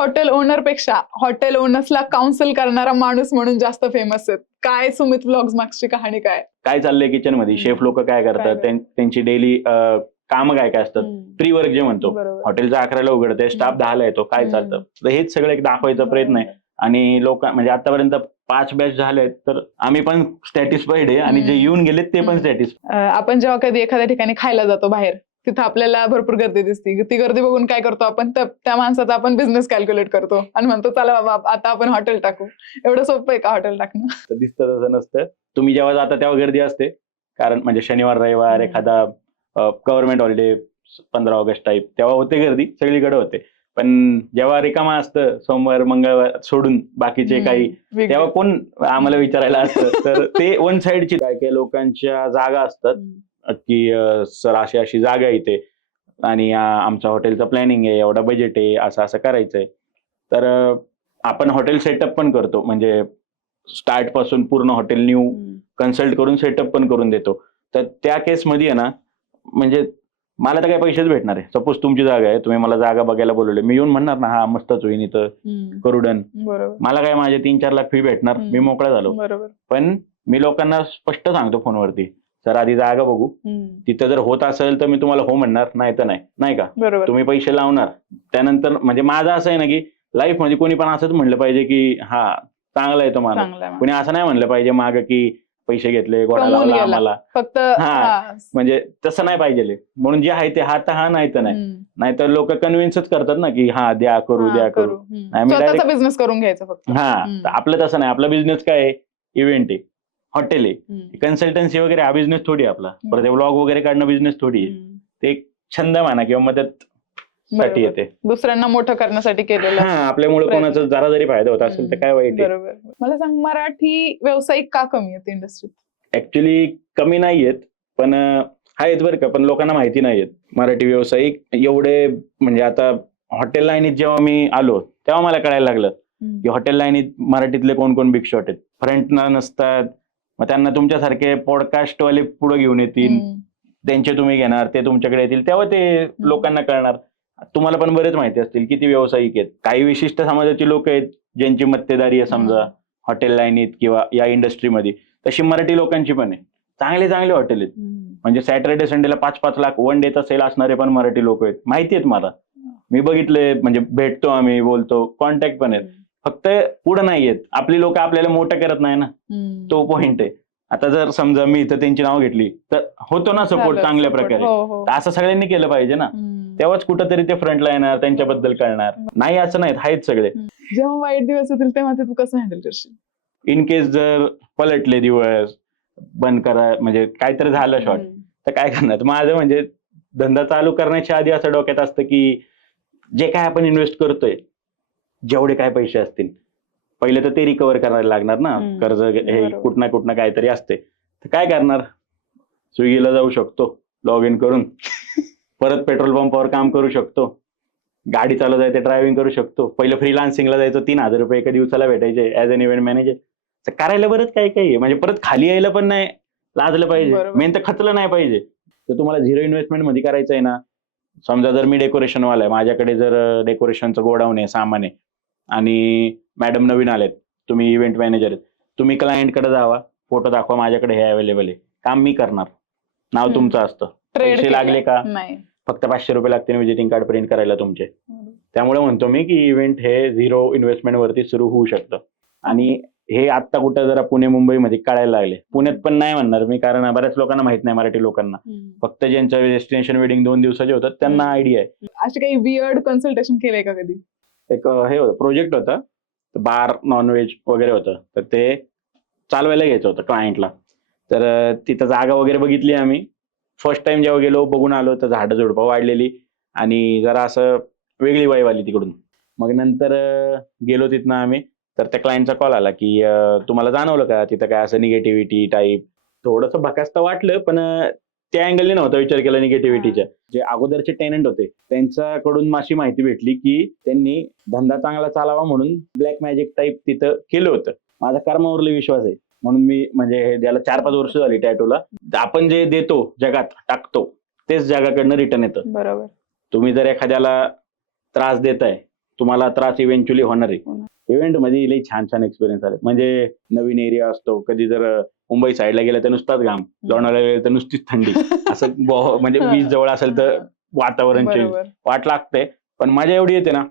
Hotel owner पेक्षा hotel ओनर्सला council करणारा माणूस म्हणून जास्त फेमस आहेत. काय सुमित व्लॉग्स मागची कहाणी काय चाललंय किचन मध्ये, शेफ लोक काय करतात, त्यांची डेली काम काय काय असतात, प्री वर्क जे म्हणतो. हॉटेलचं 11ला उघडते, स्टाफ 10ला येतो, काय चालतं, तर हेच सगळं एक दाखवायचा प्रयत्न आहे. आणि लोक म्हणजे आतापर्यंत 5 बॅच झालेत, तर आम्ही पण सॅटिस्फाईड आहे आणि जे येऊन गेलेत ते पण सॅटिस्फाईड. आपण जेव्हा कधी एखाद्या ठिकाणी खायला जातो बाहेर, तिथं आपल्याला भरपूर गर्दी दिसते. ती गर्दी बघून काय करतो आपण, त्या माणसाचा आपण बिझनेस कॅल्क्युलेट करतो आणि म्हणतो चला बाबा आता आपण हॉटेल टाकू. एवढं सोपं आहे का हॉटेल टाकणं? दिसतं तसं नसतं. तुम्ही जेव्हा जाता तेव्हा गर्दी असते, कारण म्हणजे शनिवार रविवार एखादा गव्हर्नमेंट हॉलिडे 15 ऑगस्ट टाईप तेव्हा होते गर्दी, सगळीकडे होते. पण जेव्हा रिकामा असतं सोमवार मंगळवार सोडून बाकीचे काही, तेव्हा कोण आम्हाला विचारायला असतं. तर ते वन साइडची काय काही लोकांच्या जागा असतात की सर अशी अशी जागा आहे इथे आणि आमच्या हॉटेलचं प्लॅनिंग आहे, एवढा बजेट आहे, असं असं करायचंय. तर आपण हॉटेल सेटअप पण करतो, म्हणजे स्टार्ट पासून पूर्ण हॉटेल न्यू कन्सल्ट करून सेटअप पण करून देतो. तर त्या केसमध्ये आहे ना, म्हणजे मला तर काही पैसेच भेटणार आहे. सपोज तुमची जागा आहे, तुम्ही मला जागा बघायला बोलवले, मी येऊन म्हणणार ना हा मस्तच होईल इथं, करू डन. मला काय माझे 3-4 लाख फी भेटणार, मी मोकळा झालो. पण मी लोकांना स्पष्ट सांगतो फोनवरती, सर आधी जागा बघू, तिथं जर होत असेल तर मी तुम्हाला हो म्हणणार, नाही तर नाही का. तुम्ही पैसे लावणार, त्यानंतर म्हणजे माझं असं आहे ना की लाईफ मध्ये कोणी पण असंच म्हणलं पाहिजे की हा चांगला आहे तो माणूस. कोणी असं नाही म्हणलं पाहिजे माग की पैसे घेतले, घोडा लावला आम्हाला, फक्त म्हणजे तसं नाही पाहिजे. म्हणून जे आहे ते हा तर हा, नाही तर नाही तर लोक कन्व्हिन्सच करतात ना की हा द्या करू. आम्ही डायरेक्ट बिझनेस करून घ्यायचं फक्त. आपलं तसं नाही. आपला बिझनेस काय आहे, इव्हेंट आहे, हॉटेल आहे, कन्सल्टन्सी वगैरे हा बिझनेस थोडी आपला. परत व्लॉग वगैरे काढणं बिझनेस थोडी आहे. ते एक छंद म्हणा किंवा मदत साठी येते, दुसऱ्यांना मोठं करण्यासाठी केलेलं. आपल्यामुळे कोणाचा जरा जरी फायदा होत असेल तर काय वाईट आहे. बरोबर. मला सांग, मराठी व्यावसायिक का कमी आहेत इंडस्ट्रीत? ऍक्च्युली कमी नाहीयेत, पण आहेत बरं का, पण लोकांना माहिती नाहीयेत मराठी व्यावसायिक एवढे. म्हणजे आता हॉटेल लाईनीत जेव्हा मी आलो तेव्हा मला कळायला लागलं की हॉटेल लाईनीत मराठीतले कोण कोण बिग शॉट आहेत. फ्रंटना नसतात, मग त्यांना तुमच्यासारखे पॉडकास्ट वाले पुढे घेऊन येतील, त्यांचे तुम्ही घेणार, ते तुमच्याकडे येतील, तेव्हा ते लोकांना कळणार. तुम्हाला पण बरेच माहिती असतील किती व्यावसायिक आहेत. काही विशिष्ट समाजाची लोक आहेत ज्यांची मत्तेदारी आहे समजा हॉटेल लाईनीत किंवा या इंडस्ट्रीमध्ये, तशी मराठी लोकांची पण आहे. चांगले चांगले हॉटेल आहेत, म्हणजे सॅटर्डे संडेला 5-5 लाख वन डेचा सेल असणारे पण मराठी लोक आहेत. माहिती आहेत मला, मी बघितले, म्हणजे भेटतो आम्ही, बोलतो, कॉन्टॅक्ट पण आहेत. फक्त पुढे नाही आहेत. आपली लोक आपल्याला मोठं करत नाही ना, तो पॉइंट आहे. आता जर समजा मी इथं त्यांची नाव घेतली तर होतो ना सपोर्ट चांगल्या प्रकारे. तर असं सगळ्यांनी केलं पाहिजे ना, तेव्हाच कुठंतरी ते फ्रंटला येणार, त्यांच्याबद्दल कळणार. नाही असं नाहीत, आहेत सगळे. जेव्हा वाईट दिवस येतील तेव्हा ते तू कसं हँडल करशील? इन केस जर पलटले दिवस, बंद करा, म्हणजे काहीतरी झालं शॉर्ट, तर काय करणार. माझं म्हणजे धंदा चालू करण्याच्या आधी असं डोक्यात असतं की जे काय आपण इन्व्हेस्ट करतोय, जेवढे काय पैसे असतील, पहिले तर ते रिकव्हर करायला लागणार ना. कर्ज हे कुठं काहीतरी असते, तर काय करणार. स्विगीला जाऊ शकतो लॉग इन करून, परत पेट्रोल पंपावर काम करू शकतो, गाडी चालवता येते, ड्रायव्हिंग करू शकतो. पहिलं फ्रीलान्सिंगला जायचं, 3,000 रुपये एका दिवसाला भेटायचे ऍज अन इव्हेंट मॅनेजर. तर करायला बरंच काही काही आहे, म्हणजे परत खाली यायला पण नाही लाजलं पाहिजे, मेन तर खचलं नाही पाहिजे. तर तुम्हाला झिरो इन्व्हेस्टमेंट मध्ये करायचं आहे ना, समजा जर मी डेकोरेशन वाला आहे, माझ्याकडे जर डेकोरेशनचं गोडाऊन आहे, सामान आहे, आणि मॅडम नवीन आलेत, तुम्ही इव्हेंट मॅनेजर आहेत, तुम्ही क्लायंटकडे जावा, फोटो दाखवा, माझ्याकडे हे अवेलेबल आहे, काम मी करणार, नाव तुमचं असतं, पैसे लागले का, फक्त 500 रुपये लागतील व्हिजिटिंग कार्ड प्रिंट करायला तुमचे. त्यामुळे म्हणतो मी की इव्हेंट हे झिरो इन्व्हेस्टमेंट वरती सुरू होऊ शकतं. आणि हे आता कुठं जरा पुणे मुंबईमध्ये कळायला लागले. पुण्यात पण नाही म्हणणार मी, कारण बऱ्याच लोकांना माहित नाही, मराठी लोकांना. फक्त ज्यांचं डेस्टिनेशन वेडिंग 2 दिवसाचे होतात त्यांना आयडिया आहे. असे काही वियर्ड कन्सल्टेशन केलंय का कधी? एक हे होतं, प्रोजेक्ट होता, बार नॉनव्हेज वगैरे होतं, तर ते चालवायला घ्यायचं होतं क्लायंटला. तर तिथं जागा वगैरे बघितली आम्ही. फर्स्ट टाइम जेव्हा गेलो, बघून आलो, तर झाडं झुडपं वाढलेली आणि जरा असं वेगळी वाईब आली तिकडून. मग नंतर गेलो तिथनं आम्ही, तर त्या क्लायंटचा कॉल आला की तुम्हाला जाणवलं का तिथं काय असं निगेटिव्हिटी टाईप. थोडंसं भकासत वाटलं, पण त्या अँगलने नव्हता विचार केला निगेटिव्हिटीच्या. जे अगोदरचे टेनंट होते त्यांच्याकडून अशी माहिती भेटली की त्यांनी धंदा चांगला चालावा म्हणून ब्लॅक मॅजिक टाईप तिथं केलं होतं. माझा कर्मावरला विश्वास आहे, म्हणून मी म्हणजे त्याला 4-5 वर्ष झाली टॅटूला. आपण जे देतो जगात टाकतो, तेच जगाकडनं रिटर्न येतं. बरोबर. तुम्ही जर एखाद्याला त्रास देताय, तुम्हाला त्रास इव्हेंच्युअली होणार आहे. होणार. इव्हेंट मध्ये लई छान छान एक्सपिरियन्स आले. म्हणजे नवीन एरिया असतो, कधी जर मुंबई साईडला गेलं तर नुसताच घाम, लोणावळ्याला गेलं तर नुसतीच थंडी असं म्हणजे वीज जवळ असेल तर वातावरण चेंज बरोबर. वाट लागते. पण मजा एवढी येते ना,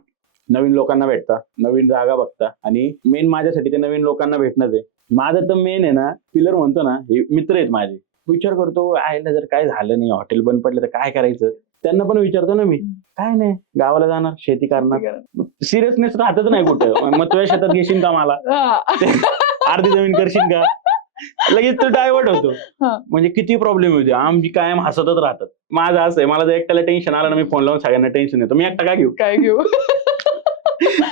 नवीन लोकांना भेटता, नवीन जागा बघता आणि मेन माझ्यासाठी ते नवीन लोकांना भेटणंच आहे. माझं तर मेन आहे ना, पिलर म्हणतो ना, हे मित्र आहेत माझे. विचार करतो आयला जर काय झालं नाही, हॉटेल बंद पडलं तर काय करायचं, त्यांना पण विचारतो ना मी. काय नाही, गावाला जाणार, शेती करणार. सिरियसनेस राहतच नाही कुठं. मग तुझ्या शेतात घेशील का मला, अर्धी जमीन करशील का, लगेच तो डायव्हर्ट होतो. म्हणजे किती प्रॉब्लेम होते, आमची कायम हसतच राहतात. माझं असं आहे, मला जर एकट्याला टेन्शन आलं ना, मी फोन लावून सगळ्यांना टेन्शन येतो. मी एकटा काय घेऊ, काय घेऊ,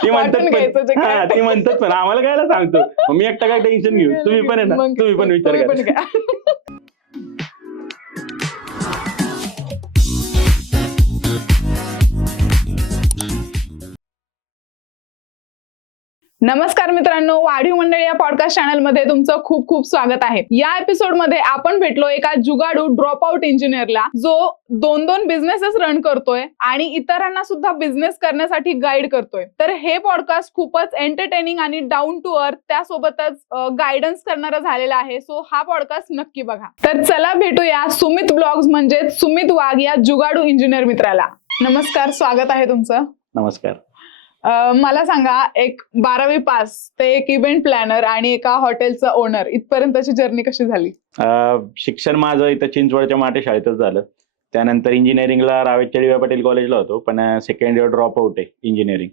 ती म्हणतात पण आम्हाला कायला सांगतो, मग मी एकटा काय टेन्शन घेऊ, तुम्ही पण आहे ना, तुम्ही पण विचार करा. नमस्कार मित्रांनो, वाढीव मंडळी या पॉडकास्ट चॅनल मध्ये तुमचं खूप खूप स्वागत आहे. या एपिसोड मध्ये आपण भेटलो एका जुगाडू ड्रॉप आउट इंजिनियरला, जो 2 बिझनेसेस रन करतोय आणि इतरांना सुद्धा बिझनेस करण्यासाठी गाईड करतोय. तर हे पॉडकास्ट खूपच एंटरटेनिंग आणि डाऊन टू अर्थ, त्यासोबतच गायडन्स करणारा झालेला आहे. सो हा पॉडकास्ट नक्की बघा. तर चला भेटूया सुमित ब्लॉग्स म्हणजे सुमित वाघ या जुगाडू इंजिनियर मित्राला. नमस्कार, स्वागत आहे तुमचं. नमस्कार. मला सांगा, एक 12वी पास ते एक इव्हेंट प्लॅनर आणि एका हॉटेलचा ओनर इथपर्यंतची जर्नी कशी झाली? शिक्षण माझं इथं चिंचवडच्या माटे शाळेतच झालं. त्यानंतर इंजिनिअरिंगला रावेतच्या डी वाय पाटील कॉलेजला होतो, पण सेकंड इयर ड्रॉप आउट आहे इंजिनिअरिंग.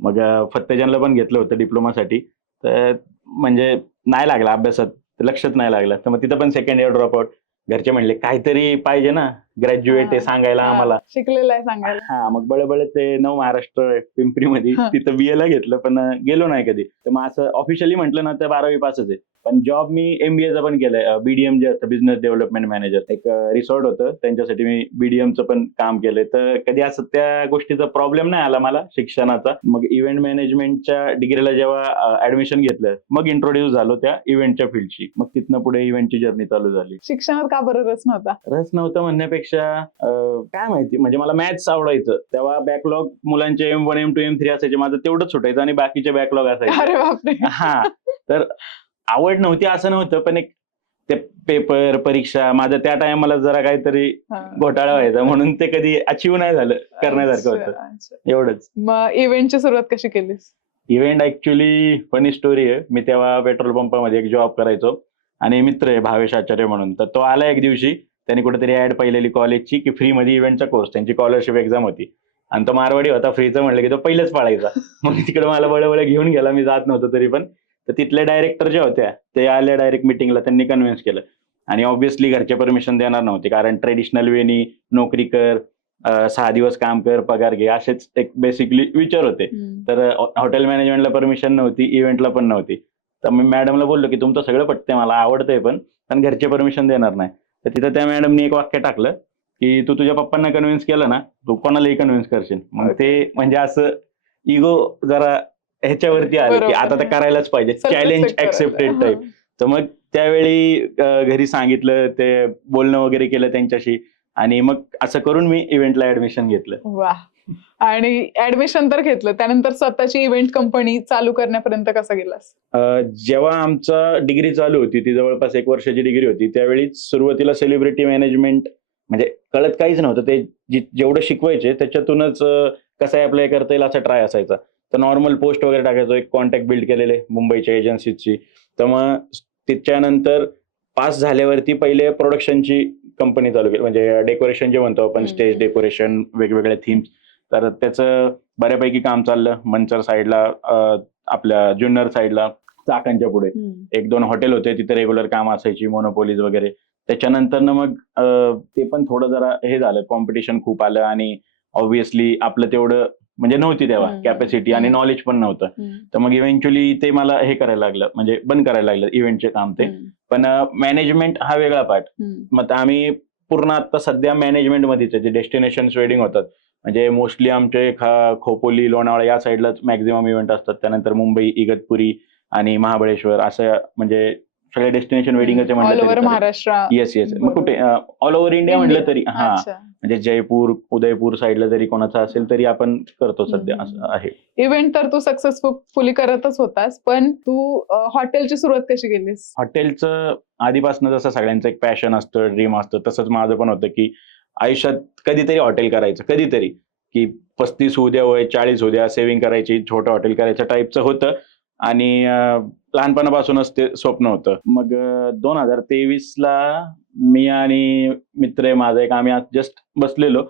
मग फत्तेजनला पण घेतलं होतं डिप्लोमासाठी, तर म्हणजे नाही लागला अभ्यासात, लक्षच नाही लागलं. तर मग तिथं पण सेकंड इयर ड्रॉप आउट. घरचे म्हणले काहीतरी पाहिजे ना, ग्रॅज्युएट आहे सांगायला आम्हाला. शिकलेलं आहे सांगायला. हा, मग बळबळ ते नव महाराष्ट्र पिंपरीमध्ये तिथं BA ला घेतलं, पण गेलो नाही कधी. तर मग असं ऑफिशियली म्हटलं ना तर 12वी पासच आहे. पण जॉब मी MBA चा पण केलाय. BDM जे असतं, बिझनेस डेव्हलपमेंट मॅनेजर, एक रिसॉर्ट होतं त्यांच्यासाठी मी BDMचं पण काम केलंय. तर कधी असं त्या गोष्टीचा प्रॉब्लेम नाही आला मला शिक्षणाचा. मग इव्हेंट मॅनेजमेंटच्या डिग्रीला जेव्हा ऍडमिशन घेतलं, मग इंट्रोड्यूस झालो त्या इव्हेंटच्या फील्डची. मग तिथनं पुढे इव्हेंटची जर्नी चालू झाली. शिक्षणात का बरं रस नव्हता? रस नव्हता म्हणण्यापेक्षा काय माहिती, म्हणजे मला मॅथ्स आवडायचं. तेव्हा बॅकलॉग मुलांचे M1 M2 M3 असायचे, माझं तेवढंच सुटायचं आणि बाकीचे बॅकलॉग असायचे. अरे बापरे. हा, तर आवड नव्हती असं नव्हतं, पण एक ते पेपर परीक्षा माझं त्या टायमाला जरा काहीतरी घोटाळा व्हायचा, म्हणून ते कधी अचीव्ह नाही झालं करण्यासारखं होतं, एवढंच. मग इव्हेंटची सुरुवात कशी केलीस? इव्हेंट ऍक्च्युली फनी स्टोरी आहे. मी तेव्हा पेट्रोल पंपामध्ये एक जॉब करायचो आणि मित्र आहे भावेश आचार्य म्हणून. तर तो आला एक दिवशी, त्यांनी कुठेतरी ऍड पाहिलेली कॉलेजची की फ्री मध्ये इव्हेंटचा कोर्स, त्यांची स्कॉलरशिप एक्झाम होती आणि तो मारवाडी होता, फ्रीचं म्हणलं की तो पहिलेच पाळायचा. मग तिकडे मला बळबळ घेऊन गेला, मी जात नव्हतो तरी पण. तर तिथले डायरेक्टर ज्या होत्या ते आल्या डायरेक्ट मिटिंगला, त्यांनी कन्व्हिन्स केलं. आणि ऑब्व्हियसली घरचे परमिशन देणार नव्हते, कारण ट्रेडिशनल वेनी नोकरी कर, 6 दिवस काम कर, पगार घे, असेच एक बेसिकली विचार होते. तर हॉटेल मॅनेजमेंटला परमिशन नव्हती, इव्हेंटला पण नव्हती. तर मी मॅडमला बोललो की तुमचं सगळं पटतंय, मला आवडतंय, पण घरचे परमिशन देणार नाही. तर तिथं त्या मॅडमनी एक वाक्य टाकलं की तू तुझ्या पप्पांना कन्व्हिन्स केलं ना, तू कोणालाही कन्व्हिन्स करशील. मग ते म्हणजे असं इगो जरा ह्याच्यावरती आले की आता तर करायलाच पाहिजे, चॅलेंज ऍक्सेप्टेड टाईप. तर मग त्यावेळी घरी सांगितलं, ते बोलणं वगैरे केलं त्यांच्याशी आणि मग असं करून मी इव्हेंटला ऍडमिशन घेतलं. वा. आणि ऍडमिशन तर घेतलं, त्यानंतर स्वतःची इव्हेंट कंपनी चालू करण्यापर्यंत कसं गेलास? जेव्हा आमचा डिग्री चालू होती, ती जवळपास 1 वर्षाची डिग्री होती, त्यावेळी सुरुवातीला सेलिब्रिटी मॅनेजमेंट म्हणजे कळत काहीच नव्हतं. ते जेवढं शिकवायचे त्याच्यातूनच कसं अप्लाय करता येईल असा ट्राय असायचा. तर नॉर्मल पोस्ट वगैरे टाकायचो, एक कॉन्टॅक्ट बिल्ड केलेले मुंबईच्या एजन्सीची. तर मग त्याच्यानंतर पास झाल्यावरती पहिले प्रोडक्शनची कंपनी चालू केली, म्हणजे डेकोरेशन जे म्हणतो आपण, स्टेज डेकोरेशन, वेगवेगळ्या थीम्स. तर त्याचं बऱ्यापैकी काम चाललं. मंचर साईडला, आपल्या जुन्नर साईडला, चाकणच्या पुढे 1-2 हॉटेल होते, तिथे रेग्युलर काम असायची, मोनोपोलीज वगैरे. त्याच्यानंतर मग ते पण थोडं जरा हे झालं, कॉम्पिटिशन खूप आलं आणि ऑब्व्हियसली आपलं तेवढं म्हणजे नव्हती तेव्हा कॅपॅसिटी आणि नॉलेज पण नव्हतं. तर मग इव्हेंच्युअली ते मला हे करायला लागलं, म्हणजे बंद करायला लागलं इव्हेंटचे काम ते. पण मॅनेजमेंट हा वेगळा पार्ट. मग आम्ही पूर्ण आता सध्या मॅनेजमेंट मध्येच, जे डेस्टिनेशन वेडिंग होतात, म्हणजे मोस्टली आमचे खोपोली, लोणावळा या साईडलाच मॅक्झिमम इव्हेंट असतात. त्यानंतर मुंबई, इगतपुरी आणि महाबळेश्वर असं म्हणजे सगळ्या डेस्टिनेशन वेडिंगचे ऑल म्हणलं ओव्हर तरी महाराष्ट्र. Yes yes. मग कुठे ऑल ओव्हर इंडिया म्हणलं तरी हा, म्हणजे जयपूर उदयपूर साईडला जरी कोणाचा असेल तरी आपण करतो सध्या, असं आहे. इव्हेंट तर तू सक्सेसफुली करतच होतास, पण तू हॉटेलची सुरुवात कशी केलीस? हॉटेलचं आधीपासून जसं सगळ्यांचं एक पॅशन असतं, ड्रीम असतं, तसंच माझं पण होतं की आयुष्यात कधीतरी हॉटेल करायचं, कधीतरी, की 35 होऊ द्या वय 40 होऊ द्या, सेव्हिंग करायची, छोटं हॉटेल करायचं टाईपचं होतं. आणि लहानपणापासूनच ते स्वप्न होतं. मग 2023ला मी आणि मित्र आहे माझा एक, आम्ही जस्ट बसलेलो,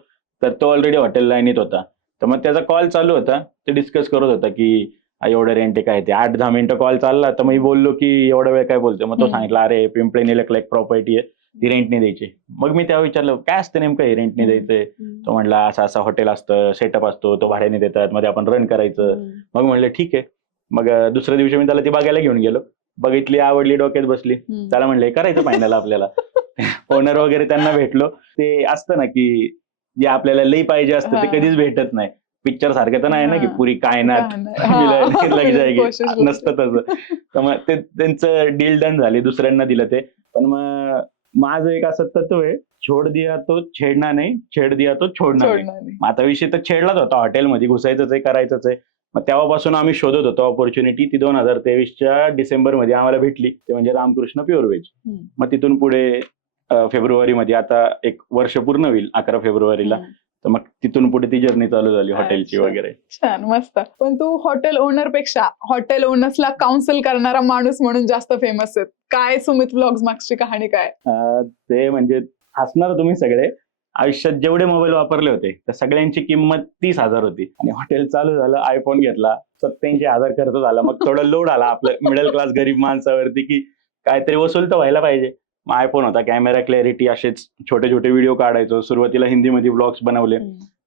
तर तो ऑलरेडी हॉटेल लाईनीत होता. तर मग त्याचा कॉल चालू होता, ते डिस्कस करत होता की एवढं रेंट आहे काय ते. 8-10 मिनिटं कॉल चालला, तर मी बोललो की एवढा वेळ काय बोलतोय. मग तो सांगितला, अरे पिंपळे निलखला एक प्रॉपर्टी आहे, ती रेंटने द्यायची. मग मी तेव्हा विचारलं, काय असतं नेमकं हे रेंटने द्यायचंय? तो म्हणला, असं असं हॉटेल असतं, सेटअप असतो, तो भाड्याने देतात, मध्ये आपण रन करायचं. मग म्हणलं ठीक आहे. मग दुसऱ्या दिवशी मी त्याला ती बघायला घेऊन गेलो. बघितली, आवडली, डोक्यात बसली. त्याला म्हणलं करायचं फायनल आपल्याला. ओनर वगैरे त्यांना भेटलो. ते असतं ना की जे आपल्याला लई पाहिजे असतं ते कधीच भेटत नाही. पिक्चर सारखं तर नाही ना की पुरी कायनात लग जायगी, नसतं तसं. तर मग ते त्यांचं डील डन झाली, दुसऱ्यांना दिलं ते. पण मग माझं एक असं तत्व आहे, छोड दिया तो छेडना नाही, छेड दिया तो छोडना नाही. आता विषय तर छेडलाच होता, हॉटेलमध्ये घुसायचंच आहे, करायचंच आहे. मग तेव्हापासून आम्ही शोधत होतो ऑपॉर्च्युनिटी. ती 2023च्या डिसेंबरमध्ये आम्हाला भेटली, ते म्हणजे रामकृष्ण प्युअर व्हेज. मग तिथून पुढे फेब्रुवारीमध्ये, आता 1 वर्ष पूर्ण होईल 11 फेब्रुवारीला. तर मग तिथून पुढे ती जर्नी चालू झाली हॉटेलची वगैरे. छान, मस्त. पण तू हॉटेल ओनर पेक्षा हॉटेल ओनर्सला काउन्सिल करणारा माणूस म्हणून जास्त फेमस आहे. काय सुमित व्लॉग्स मागची कहाणी काय? ते म्हणजे हसणार तुम्ही सगळे. आयुष्यात जेवढे मोबाईल वापरले होते त्या सगळ्यांची किंमत 30,000 होती. आणि हॉटेल चालू झालं, आयफोन घेतला, 87,000 खर्च झाला. मग थोडा लोड आला आपलं मिडल क्लास गरीब माणसावरती की काहीतरी वसूल तर व्हायला पाहिजे. मग आयफोन होता, कॅमेरा क्लॅरिटी, असेच छोटे छोटे व्हिडिओ काढायचो. सुरुवातीला हिंदीमध्ये ब्लॉग्स बनवले.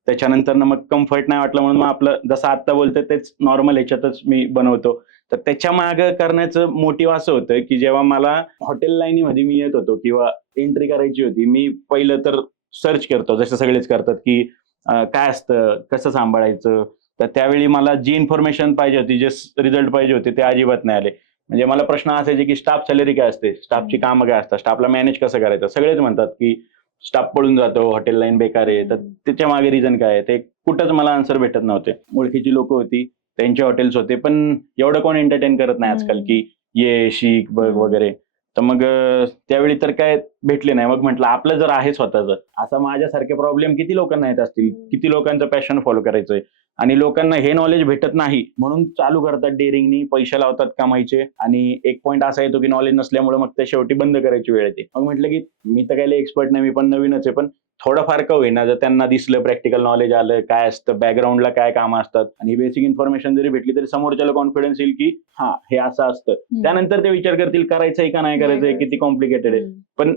त्याच्यानंतर मग कम्फर्ट नाही वाटलं म्हणून मग आपलं जसं आता बोलतोय तेच नॉर्मल ह्याच्यातच मी बनवतो. तर त्याच्या मागे करण्याचं मोटिव्ह असं होतं की जेव्हा मला हॉटेल लाईनीमध्ये मी येत होतो किंवा एंट्री करायची होती, मी पहिलं तर सर्च करतो, जसं सगळेच करतात की काय असतं, कसं सांभाळायचं. तर त्यावेळी मला जी इन्फॉर्मेशन पाहिजे होती, जे रिझल्ट पाहिजे होते ते अजिबात नाही आले. म्हणजे मला प्रश्न असायचे की स्टाफ सॅलरी काय असते, स्टाफची कामं काय असतात, स्टाफला मॅनेज कसं करायचं. सगळेच म्हणतात की स्टाफ पळून जातो, हॉटेल लाईन बेकार आहे. तर त्याच्या मागे रिझन काय आहे ते कुठंच मला आन्सर भेटत नव्हते. ओळखीची लोक होती, त्यांचे हॉटेल्स होते, पण एवढं कोण एंटरटेन करत नाही आजकाल की ये शिक बघ वगैरे. तर मग त्यावेळी तर काय भेटले नाही. मग म्हटलं आपलं जर आहे स्वतःचं, असा माझ्यासारखे प्रॉब्लेम किती लोकांना येत असतील, किती लोकांचं पॅशन फॉलो करायचंय. आणि लोकांना हे नॉलेज भेटत नाही म्हणून चालू करतात डेअरिंगनी, पैसे लावतात कमायचे. आणि एक पॉईंट असा येतो की नॉलेज नसल्यामुळे मग ते शेवटी बंद करायची वेळ येते. मग म्हटलं की मी तर काही एक्सपर्ट नाही, मी पण नवीनच आहे, पण थोडंफार का होईना जर त्यांना दिसलं, प्रॅक्टिकल नॉलेज आलं, काय असतं बॅकग्राऊंडला, काय कामं असतात, आणि बेसिक इन्फॉर्मेशन जरी भेटली तरी समोरच्याला कॉन्फिडन्स येईल की हा हे असं असतं. त्यानंतर ते विचार करतील करायचंय का नाही करायचंय, किती कॉम्प्लिकेटेड आहे. पण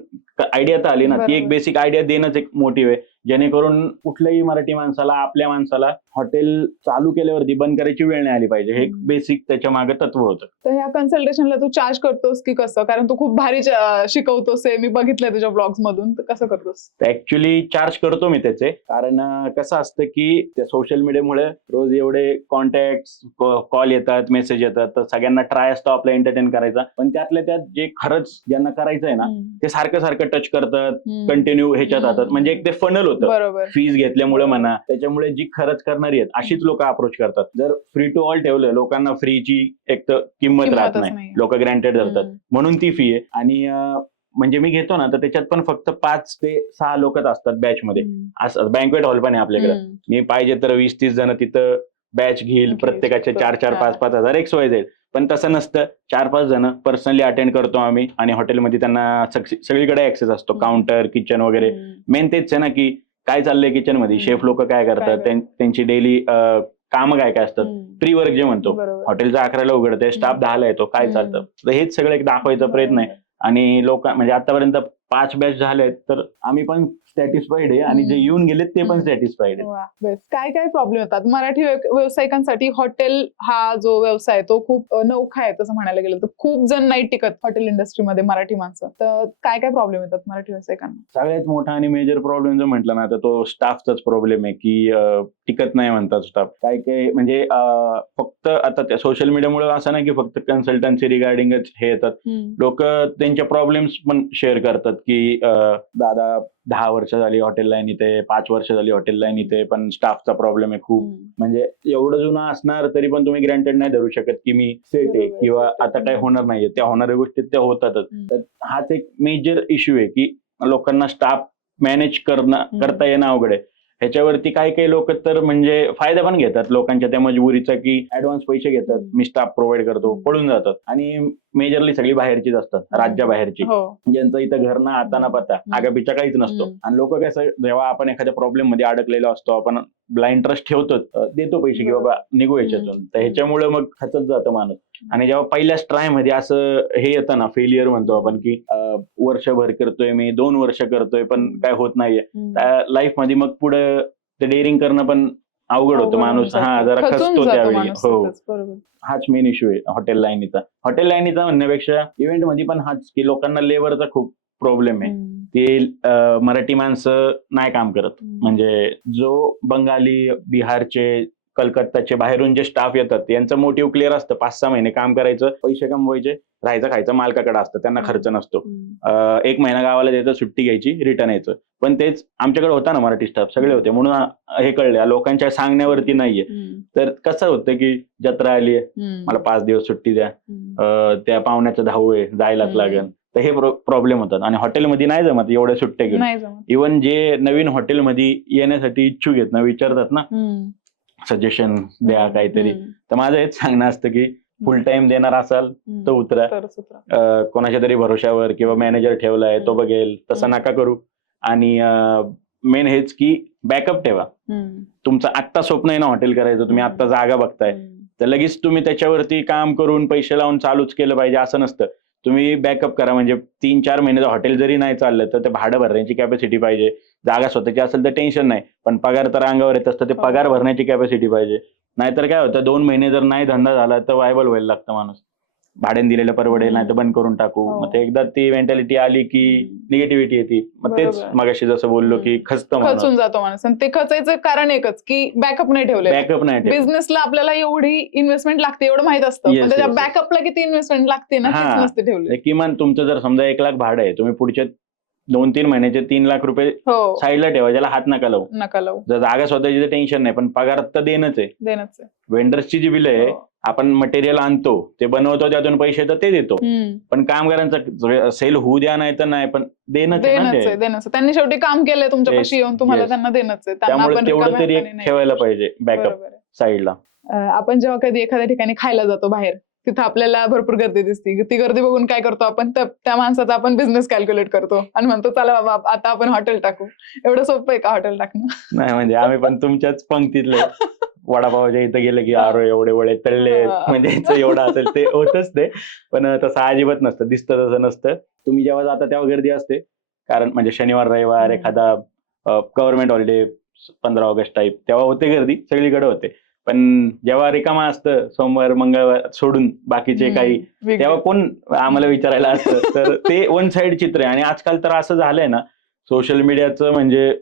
आयडिया तर आली ना, ती एक बेसिक आयडिया देणंच एक मोटिव्ह आहे, जेणेकरून कुठल्याही मराठी माणसाला, आपल्या माणसाला हॉटेल चालू केल्यावरती बंद करायची वेळ नाही आली पाहिजे. हे बेसिक त्याच्या मागे तत्व होतं. तर ह्या कन्सल्टेशनला तू चार्ज करतोस की कसं? कारण तू खूप भारी शिकवतोस, मी बघितलंय तुझ्या ब्लॉग्स मधून. तर कसं करतोस? ऍक्च्युली चार्ज करतो मी त्याचे, कारण कसं असतं की त्या सोशल मीडियामुळे रोज एवढे कॉन्टॅक्ट, कॉल येतात, मेसेज येतात, तर सगळ्यांना ट्राय असतो आपला एंटरटेन करायचा. पण त्यातल्या त्यात जे खरंच ज्यांना करायचंय ना, ते सारखं सारखं टच करतात, कंटिन्यू ह्याच्यात राहतात. म्हणजे एक ते फनल होतं, फीज घेतल्यामुळे म्हणा, त्याच्यामुळे जी खरंच करणारी आहेत अशीच लोक अप्रोच करतात. जर फ्री टू ऑल ठेवलं, लोकांना फ्रीची एक तर किंमत राहत नाही, लोक ग्रँटेड धरतात, म्हणून ती फी आहे. आणि म्हणजे मी घेतो ना, तर त्याच्यात पण फक्त 5 ते 6 लोकच असतात बॅच मध्ये. असं बँक्वेट हॉल पण आहे आपल्याकडे. मी पाहिजे तर 20-30 जण तिथं बॅच घेईल, प्रत्येकाचे 4-4, 5-5 हजार XYZ. पण तसं नसतं, 4-5 जण पर्सनली अटेंड करतो आम्ही, आणि हॉटेलमध्ये त्यांना सगळीकडे ऍक्सेस असतो, काउंटर, किचन वगैरे. मेन तेच आहे ना की काय चाललंय किचन मध्ये, शेफ लोक काय करतात, त्यांची डेली कामं काय काय असतात, प्री वर्क जे म्हणतो. हॉटेलचं 11ला उघडतंय, स्टाफ 10ला येतो, काय चालतं. तर हेच सगळं एक दाखवायचा प्रयत्न आहे. आणि लोक म्हणजे आतापर्यंत 5 बॅच झालेत, तर आम्ही पण सॅटिस्फाईड आहे आणि जे येऊन गेले ते पण हम्म. सॅटिस्फाईड आहे. वा, बेस्ट. काय काय प्रॉब्लेम येतात मराठी व्यावसायिकांसाठी? हॉटेल हा जो व्यवसाय आहे तो खूप नवखा आहे तसं म्हणायला गेलं तर. खूप जण नाही टिकत हॉटेल इंडस्ट्रीमध्ये मराठी माणसं. तर काय काय प्रॉब्लेम येतात मराठी व्यावसायिकांना? सगळ्यात मोठा आणि मेजर प्रॉब्लेम जर म्हटलं ना तर तो स्टाफचाच प्रॉब्लेम आहे की टिकत नाही म्हणतात स्टाफ. काय काय म्हणजे फक्त आता त्या सोशल मीडियामुळे असं नाही की फक्त कन्सल्टन्सी रिगार्डिंगच हे येतात. लोक त्यांचे प्रॉब्लेम्स पण शेअर करतात की दादा 10 वर्ष झाली हॉटेल लाईन इथे, 5 वर्ष झाली हॉटेल लाईन इथे, पण स्टाफचा प्रॉब्लेम आहे खूप. म्हणजे एवढं जुनं असणार तरी पण तुम्ही ग्रँटेड नाही धरू शकत की मी सेट आहे बरोबर, किंवा set आहे. आता काय होणार नाहीये. त्या होणाऱ्या गोष्टी त्या होतातच. हम्म. तर हाच एक मेजर इश्यू आहे की लोकांना स्टाफ मॅनेज करता येणं अवघड आहे. ह्याच्यावरती काही काही लोक तर म्हणजे फायदा पण घेतात लोकांच्या त्या मजबुरीचा की ऍडव्हान्स पैसे घेतात, मी स्टाफ प्रोव्हाइड करतो, पळून जातात. आणि मेजरली सगळी बाहेरचीच असतात, राज्याबाहेरची, हो. ज्यांचं इथं घर ना आता ना पत्ता, आगापिचा काहीच नसतो. आणि लोक कसं जेव्हा आपण एखाद्या प्रॉब्लेम मध्ये अडकलेलो असतो, आपण ब्लाइंड ट्रस्ट ठेवतो, देतो पैसे की बाबा निघू याच्यातून. तर ह्याच्यामुळे मग खचत जातं माणूस. आणि जेव्हा पहिल्याच ट्राय मध्ये असं हे येतं ना, फेलियर म्हणतो आपण की वर्षभर करतोय मी, 2 वर्ष करतोय पण काय होत नाहीये, लाईफ मध्ये मग पुढे ते डेअरिंग करणं पण अवघड होतं. माणूस जरा खचतो त्यावेळी. हो, हाच मेन इश्यू आहे हॉटेल लाईनीचा. हॉटेल लाईनीचा म्हणण्यापेक्षा इव्हेंट मध्ये पण हाच की लोकांना लेबरचा खूप प्रॉब्लेम आहे. ते मराठी माणसं नाही काम करत. म्हणजे जो बंगाली, बिहारचे, कलकत्ताचे बाहेरून जे स्टाफ येतात यांचं मोटिव्ह क्लिअर असतं. 5-6 महिने काम करायचं, पैसे कमवायचे, राहायचं खायचं मालकाकडे असतं, त्यांना खर्च नसतो. 1 महिना गावाला द्यायचं, सुट्टी घ्यायची, रिटर्न यायचं. पण तेच आमच्याकडे होता ना मराठी स्टाफ, सगळे होते. म्हणून हे कळले लोकांच्या सांगण्यावरती नाहीये. तर कसं होतं की जत्रा आली, मला 5 दिवस सुट्टी द्या, त्या पाहुण्याचं धावू आहे, जायलाच लागेल. तर हे प्रॉब्लेम होतात. आणि हॉटेलमध्ये नाही जमत एवढ्या सुट्ट्या घेऊन. इव्हन जे नवीन हॉटेलमध्ये येण्यासाठी इच्छुक आहेत ना, विचारतात ना सजेशन द्या काहीतरी, तर माझं हेच सांगणं असतं की फुल टाइम देणार असाल तर उतरा. कोणाच्या तरी भरोशावर किंवा मॅनेजर ठेवलाय तो बघेल तसं नका करू. आणि मेन हेच की बॅकअप ठेवा. तुमचं आत्ता स्वप्न आहे ना हॉटेल करायचं, तुम्ही आत्ता जागा बघताय, तर लगेच तुम्ही त्याच्यावरती काम करून पैसे लावून चालूच केलं पाहिजे असं नसतं. तुम्ही बॅकअप करा. म्हणजे 3-4 महिन्याचं हॉटेल जरी नाही चाललं तर ते भाडं भरण्याची कॅपॅसिटी पाहिजे. जागा स्वतःची असेल तर टेन्शन नाही, पण पगार तर अंगावर येत असतं, ते पगार भरण्याची कॅपॅसिटी पाहिजे. नाहीतर काय होतं, 2 महिने जर नाही धंदा झाला तर वायबल व्हायला लागतं माणूस. भाड्याने दिलेलं परवडेल, नाही तर बंद करून टाकू. मग ते एकदा ती मेंटॅलिटी आली की निगेटिव्हिटी येते. मग तेच मगाशी जसं बोललो की खचून जातो माणूस. आणि ते खचायचं कारण एकच की बॅकअप नाही ठेवले. बॅकअप नाही ठेवले. बिझनेसला आपल्याला एवढी इन्व्हेस्टमेंट लागते एवढं माहित असतं, पण त्याच्या बॅकअपला किती इन्व्हेस्टमेंट लागते ना तीच नसते ठेवली. किमान तुमचं जर समजा 1 लाख भाडं आहे, तुम्ही पुढच्या 2-3 महिन्याचे 3 लाख रुपये साईडला ठेवा, ज्याला हात नका लावू. जर जागा स्वतःची तर टेन्शन नाही, पण पगार तर देणंच आहे. वेंडर्सची जी बिल आहे, आपण मटेरियल आणतो, ते बनवतो, त्यातून पैसे तर ते देतो, पण कामगारांचा सेल होऊ द्या नाही तर नाही, पण देणंच आहे. त्यांनी शेवटी काम केलंय तुमच्यापाशी येऊन, तुम्हाला त्यांना देणंच आहे. त्यामुळे तेवढं तरी एक ठेवायला पाहिजे बॅकअप साईडला. आपण जेव्हा कधी एखाद्या ठिकाणी खायला जातो बाहेर, तिथं आपल्याला भरपूर गर्दी दिसते. ती गर्दी बघून काय करतो आपण, त्या माणसाचा आपण बिझनेस कॅल्क्युलेट करतो आणि म्हणतो चला बाबा आता आपण हॉटेल टाकू. एवढं सोपं आहे का हॉटेल टाकणं? नाही, म्हणजे आम्ही पण तुमच्याच पंक्तीतले. वडापावच्या इथं गेलं की अरे एवढे वडे तळले, म्हणजे एवढं असेल ते होतच ते, पण तसं अजिबात नसतं, दिसतं तसं नसतं. तुम्ही जेव्हा जाता तेव्हा गर्दी असते, कारण म्हणजे शनिवार रविवार एखादा गव्हर्नमेंट हॉलिडे, 15 ऑगस्ट टाईप, तेव्हा होते गर्दी, सगळीकडे होते. पण जेव्हा रिकामा असतं सोमवार मंगळवार सोडून बाकीचे काही, तेव्हा कोण आम्हाला विचारायला असतं. तर ते वन साइड चित्र आहे. आणि आजकाल तर असं झालंय ना सोशल मीडियाचं, म्हणजे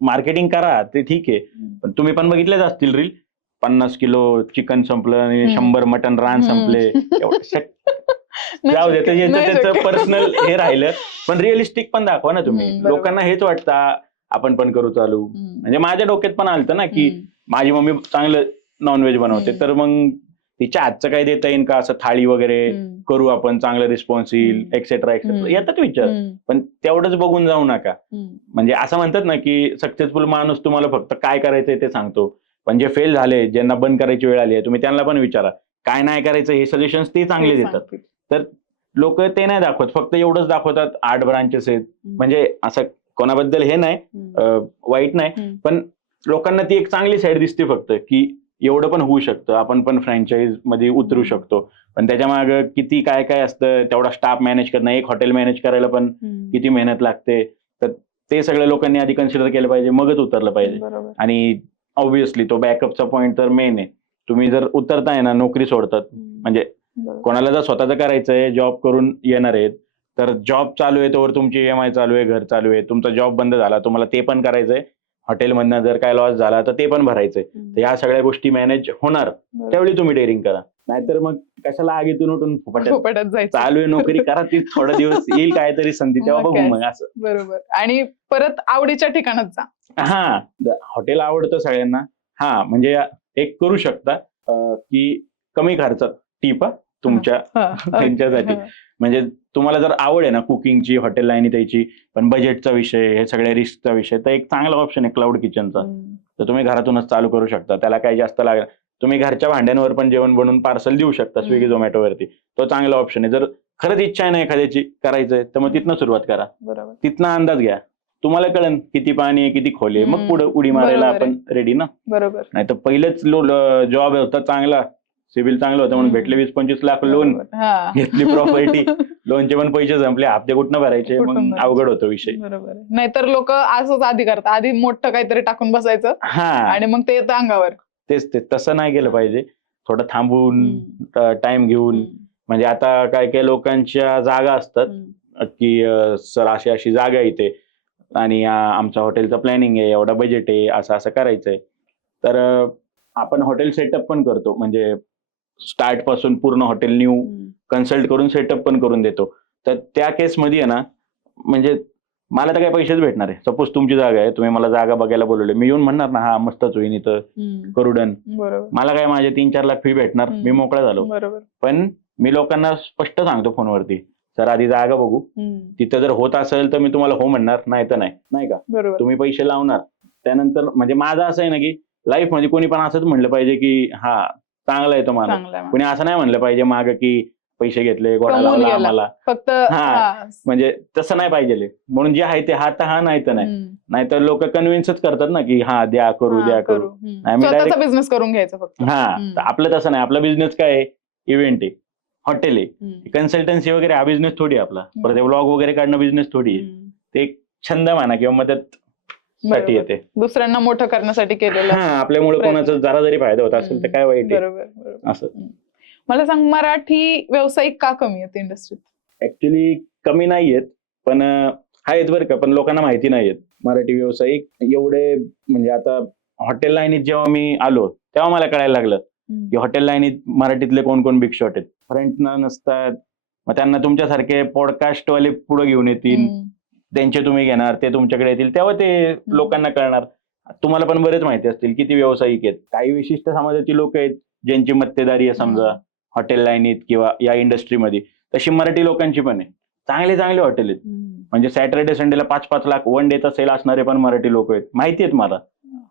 मार्केटिंग करा ते ठीक आहे, पण तुम्ही पण बघितलेच असतील रील, 50 किलो चिकन संपलं आणि 100 मटन रान संपले. जाऊ दे, त्याचं पर्सनल हे राहिलं, पण रिअलिस्टिक पण दाखवा ना तुम्ही. लोकांना हेच वाटतं आपण पण करू चालू. म्हणजे माझ्या डोक्यात पण आलतं ना की माझी मम्मी चांगलं नॉनव्हेज बनवते, तर मग तिच्या हातचं काही देता येईल का, असं थाळी वगैरे करू आपण, चांगलं रिस्पॉन्स येईल, एक्सेट्रा एक्सेट्रा येतात विचार. पण तेवढंच बघून जाऊ नका. म्हणजे असं म्हणतात ना की सक्सेसफुल माणूस तुम्हाला फक्त काय करायचंय ते सांगतो, पण जे फेल झाले, ज्यांना बंद करायची वेळ आली आहे, तुम्ही त्यांना पण विचारा काय नाही करायचं, हे सजेशन्स ते चांगले देतात. तर लोक ते नाही दाखवत, फक्त एवढंच दाखवतात 8 ब्रांचेस आहेत. म्हणजे असं कोणाबद्दल हे नाही, वाईट नाही, पण लोकांना ती एक चांगली साईड दिसते फक्त, की एवढं पण होऊ शकतं, आपण पण फ्रँचाईज मध्ये उतरू शकतो. पण त्याच्या मागे किती काय काय असतं, तेवढा स्टाफ मॅनेज करणं, एक हॉटेल मॅनेज करायला पण किती मेहनत लागते. तर ते सगळ्या लोकांनी आधी कन्सिडर केलं पाहिजे, मगच उतरलं पाहिजे. बरोबर. आणि ऑब्व्हियसली तो बॅकअपचा पॉईंट तर मेन आहे. तुम्ही जर उतरताय ना, नोकरी सोडतात, म्हणजे बरोबर. कोणाला जर स्वतःचं करायचंय, जॉब करून येणार आहेत, तर जॉब चालू आहे तोवर तुमची EMI चालू आहे, घर चालू आहे, तुमचा जॉब बंद झाला, तुम्हाला ते पण करायचंय, हॉटेलमधनं जर काय लॉस झाला तर ते पण भरायचंय. तर ह्या सगळ्या गोष्टी मॅनेज होणार बरोबर. त्यावेळी तुम्ही डेअरिंग करा. नाहीतर मग कशाला आगीतून उठून फुफाट्यात फुफाट्यात जायचं. चालू आहे नोकरी करा, ती थोडा दिवस येईल काहीतरी संधी, तेव्हा मग बघू काय. मग असं. बरोबर. आणि परत आवडीच्या ठिकाणात जा. हा, हॉटेल आवडतं सगळ्यांना. हा, म्हणजे एक करू शकता की कमी खर्चात टिप तुमच्या हा, त्यांच्यासाठी. हा. म्हणजे तुम्हाला जर आवड आहे ना कुकिंगची, हॉटेल लाईन द्यायची, पण बजेटचा विषय, हे सगळ्या रिस्कचा विषय, तर एक चांगला ऑप्शन आहे क्लाउड किचनचा. तर तुम्ही घरातूनच चालू करू शकता. त्याला काही जास्त लागेल, तुम्ही घरच्या भांड्यांवर पण जेवण बनवून पार्सल देऊ शकता स्विगी झोमॅटोवरती. तो चांगला ऑप्शन आहे. जर खरंच इच्छा आहे ना एखाद्याची करायचंय, तर मग तिथनं सुरुवात करा. बरोबर. तिथनं अंदाज घ्या, तुम्हाला कळेल किती पाणी आहे, किती खोली आहे, मग पुढे उडी मारायला बरोबर आहे. आपण रेडी ना. बरोबर. नाही तर पहिलेच जॉब होता चांगला, सिव्हिल चांगलं होतं म्हणून भेटले 20-25 लाख लोन, बरोबर. हा. घेतली प्रॉपर्टी, लोनचे पण पैसे संपले, हप्ते कुठनं भरायचे, कुठून मग भरायचे? अवघड होतो विषय. बरोबर आहे. नाहीतर लोक असंच आधी करतात, आधी मोठं काहीतरी टाकून बसायचं हा, आणि मग ते येतं अंगावर. तेच तसं नाही केलं पाहिजे. थोडं थांबून, टाइम घेऊन. म्हणजे आता काय लोकांच्या जागा असतात की सर अशी अशी जागा आहे इथे आणि आमचं हॉटेलचं प्लॅनिंग आहे, एवढा बजेट आहे, असं असं करायचंय. तर आपण हॉटेल सेटअप पण करतो, म्हणजे स्टार्ट पासून पूर्ण हॉटेल न्यू कन्सल्ट करून सेटअप पण करून देतो. तर त्या केसमध्ये आहे ना, म्हणजे मला तर काही पैसेच भेटणार आहे. सपोज तुमची जागा आहे, तुम्ही मला जागा बघायला बोलवले, मी येऊन म्हणणार ना, हा मस्तच होईन इथं, करू डन. बरोबर. मला काय माझे 3-4 लाख फी भेटणार, मी मोकळा झालो. बरोबर. पण मी लोकांना स्पष्ट सांगतो फोनवरती, सर आधी जागा बघू, तिथं जर होत असेल तर मी तुम्हाला हो म्हणणार, नाही तर नाही का. बरोबर. तुम्ही पैसे लावणार, त्यानंतर म्हणजे माझं असं आहे ना की लाईफ मध्ये कोणी पण असंच म्हणलं पाहिजे की हा चांगला आहे तो माणूस. चांगला आहे. कोणी असं नाही म्हणलं पाहिजे माग की पैसे घेतले, घोडा कमवून लावला गेला. आम्हाला. फक्त हा, म्हणजे तसं नाही पाहिजे. म्हणून जे आहे ते हा तर हा, नाही तर नाही. नाहीतर लोक कन्व्हिन्सच करतात ना की हा द्या करू, द्या करू. स्वतःचा बिझनेस करून घ्यायचा फक्त. हा, तर आपलं तसं नाही. आपला बिझनेस काय आहे, इव्हेंट आहे, हॉटेल आहे, कन्सल्टन्सी वगैरे हा बिझनेस थोडी आहे आपला. परत व्लॉग वगैरे काढणं बिझनेस थोडी आहे. ते एक छंद म्हणा किंवा मदत साठी येते, दुसऱ्यांना मोठं करण्यासाठी केलेलं. हा, आपल्यामुळे कोणाचा जरा जरी फायदा होत असेल तर काय वाईट आहे. बरोबर. असं. मला सांग, मराठी व्यावसायिक का कमी आहेत इंडस्ट्रीत? ऍक्च्युली कमी नाहीयेत, पण आहेत बरं का, पण लोकांना माहिती नाहीयेत मराठी व्यावसायिक एवढे. म्हणजे आता हॉटेल लाईनीत जेव्हा मी आलो तेव्हा मला कळायला लागलं की हॉटेल लाईनीत मराठीतले कोण कोण बिग शॉट आहेत. फ्रंटना नसतात, मग त्यांना तुमच्यासारखे पॉडकास्ट वाले पुढे घेऊन येतील, त्यांचे तुम्ही घेणार, ते तुमच्याकडे येतील, तेव्हा ते लोकांना कळणार. तुम्हाला पण बरेच माहिती असतील किती व्यावसायिक आहेत. काही विशिष्ट समाजाची लोक आहेत ज्यांची मक्तेदारी आहे समजा हॉटेल लाईनीत किंवा या इंडस्ट्रीमध्ये, तशी मराठी लोकांची पण आहे. चांगले चांगले हॉटेल आहेत, म्हणजे सॅटर्डे संडेला 5-5 लाख वन डेचा सेल असणारे पण मराठी लोक आहेत. माहिती आहेत मला,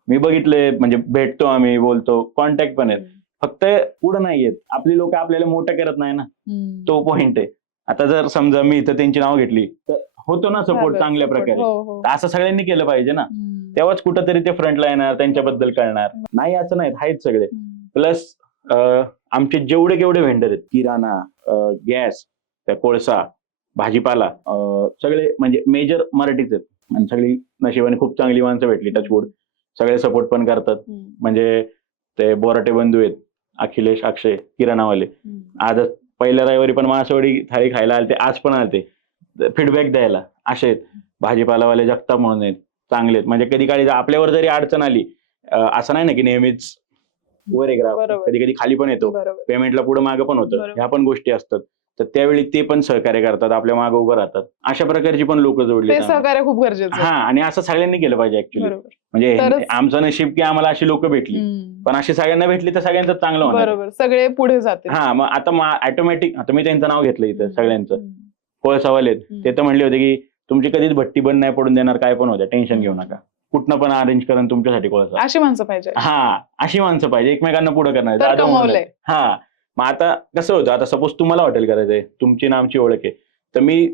मी बघितले, म्हणजे भेटतो आम्ही, बोलतो, कॉन्टॅक्ट पण आहेत. फक्त पुढे नाही येत. आपली लोक आपल्याला मोठं करत नाही ना, तो पॉइंट आहे. आता जर समजा मी इथं त्यांची नाव घेतली तर होतो ना सपोर्ट चांगल्या प्रकारे. तर असं सगळ्यांनी केलं पाहिजे ना, तेव्हाच कुठंतरी ते फ्रंटला येणार, त्यांच्याबद्दल कळणार. नाही असं नाहीत, आहेत सगळे. प्लस आमचे जेवढे केवढे व्हेंडर आहेत, किराणा, गॅस, कोळसा, भाजीपाला, सगळे म्हणजे मेजर मराठीच आहेत. आणि सगळी नशिबाने खूप चांगली माणसं भेटली, टचवूड. सगळे सपोर्ट पण करतात. म्हणजे ते बोराटे बंधू आहेत, अखिलेश, अक्षय, किराणावाले. आज पहिल्या रविवारी पण मासवडी थाळी खायला आले, आज पण आले फीडबॅक द्यायला. असे आहेत. भाजीपालावाले जगताप म्हणून आहेत, चांगले आहेत. म्हणजे कधी काळी आपल्यावर जरी अडचण आली, असं नाही ना की नेहमीच वर एक राहतो, कधी कधी खाली पण येतो, पेमेंटला पुढे मागं पण होतं, ह्या पण गोष्टी असतात. तर त्यावेळी ते पण सहकार्य करतात, आपल्या मागे उभं राहतात. अशा प्रकारची पण लोक जोडली, सहकार्य खूप गरजेचं. हा, आणि असं सगळ्यांनी केलं पाहिजे ऍक्च्युली. म्हणजे आमचं नशीब की आम्हाला अशी लोक भेटली, पण अशी सगळ्यांना भेटली तर सगळ्यांचं चांगलं होणार. बरोबर, सगळे पुढे जातील. हा, मग आता ऑटोमॅटिक, आता मी त्यांचं नाव घेतलं इथं सगळ्यांचं, कोळसावाले, ते तर म्हणले होते की तुमची कधीच भट्टी बंद नाही पडून देणार, काय पण होत्या, टेन्शन घेऊ नका, कुठनं पण अरेंज करा तुमच्यासाठी कोळसा. अशी माणसं पाहिजे. हा, अशी माणसं पाहिजे, एकमेकांना पुढे करणार. हा, मग आता कसं होतं, आता सपोज तुम्हाला हॉटेल करायचंय, तुमची ना आमची ओळख आहे, तर मी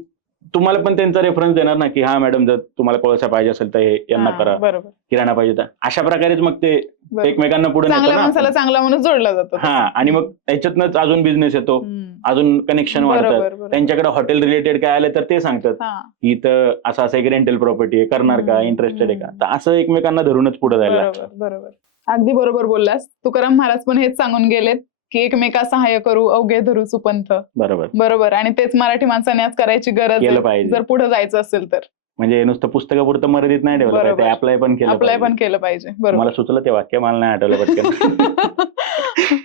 तुम्हाला पण त्यांचा रेफरन्स देणार ना, की हा मॅडम जर तुम्हाला कोळसा पाहिजे असेल तर हे यांना हा, करा, बरोबर किराणा पाहिजे तर अशा प्रकारेच मग ते बरोबर. एकमेकांना पुढे नेतो चांगल्या ना माणसाला आपण. चांगला माणूस जोडला जातो हा, आणि मग त्याच्यातनंच अजून बिझनेस येतो, हम्म. अजून कनेक्शन वाढतात. बरोबर बरोबर. त्यांच्याकडे हॉटेल रिलेटेड काय आलं तर ते सांगतात हा. की इथं असं असं एक रेंटल प्रॉपर्टी आहे, करणार का, हम्म, इंटरेस्टेड आहे का, हम्म. तर असं एकमेकांना धरूनच पुढे जायला बरोबर लागतं. बरोबर. अगदी बरोबर बोललास. तुकाराम महाराज पण हेच सांगून गेलेत की एकमेका सहाय्य करू अवघे धरू सुपंथ. बरोबर. बरोबर. आणि तेच मराठी माणसाने आज करायची गरज केलं आहे पाहिजे. जर पुढे जायचं असेल तर. म्हणजे नुसतं पुस्तकापुरतं मर्यादित नाही ठेवलं पाहिजे, बरोबर. ते अप्लाय पण केलं अप्लाय पाहिजे. पण केलं पाहिजे. मला बरोबर. सुचलं ते वाक्य, मला नाही आठवलं पटकन.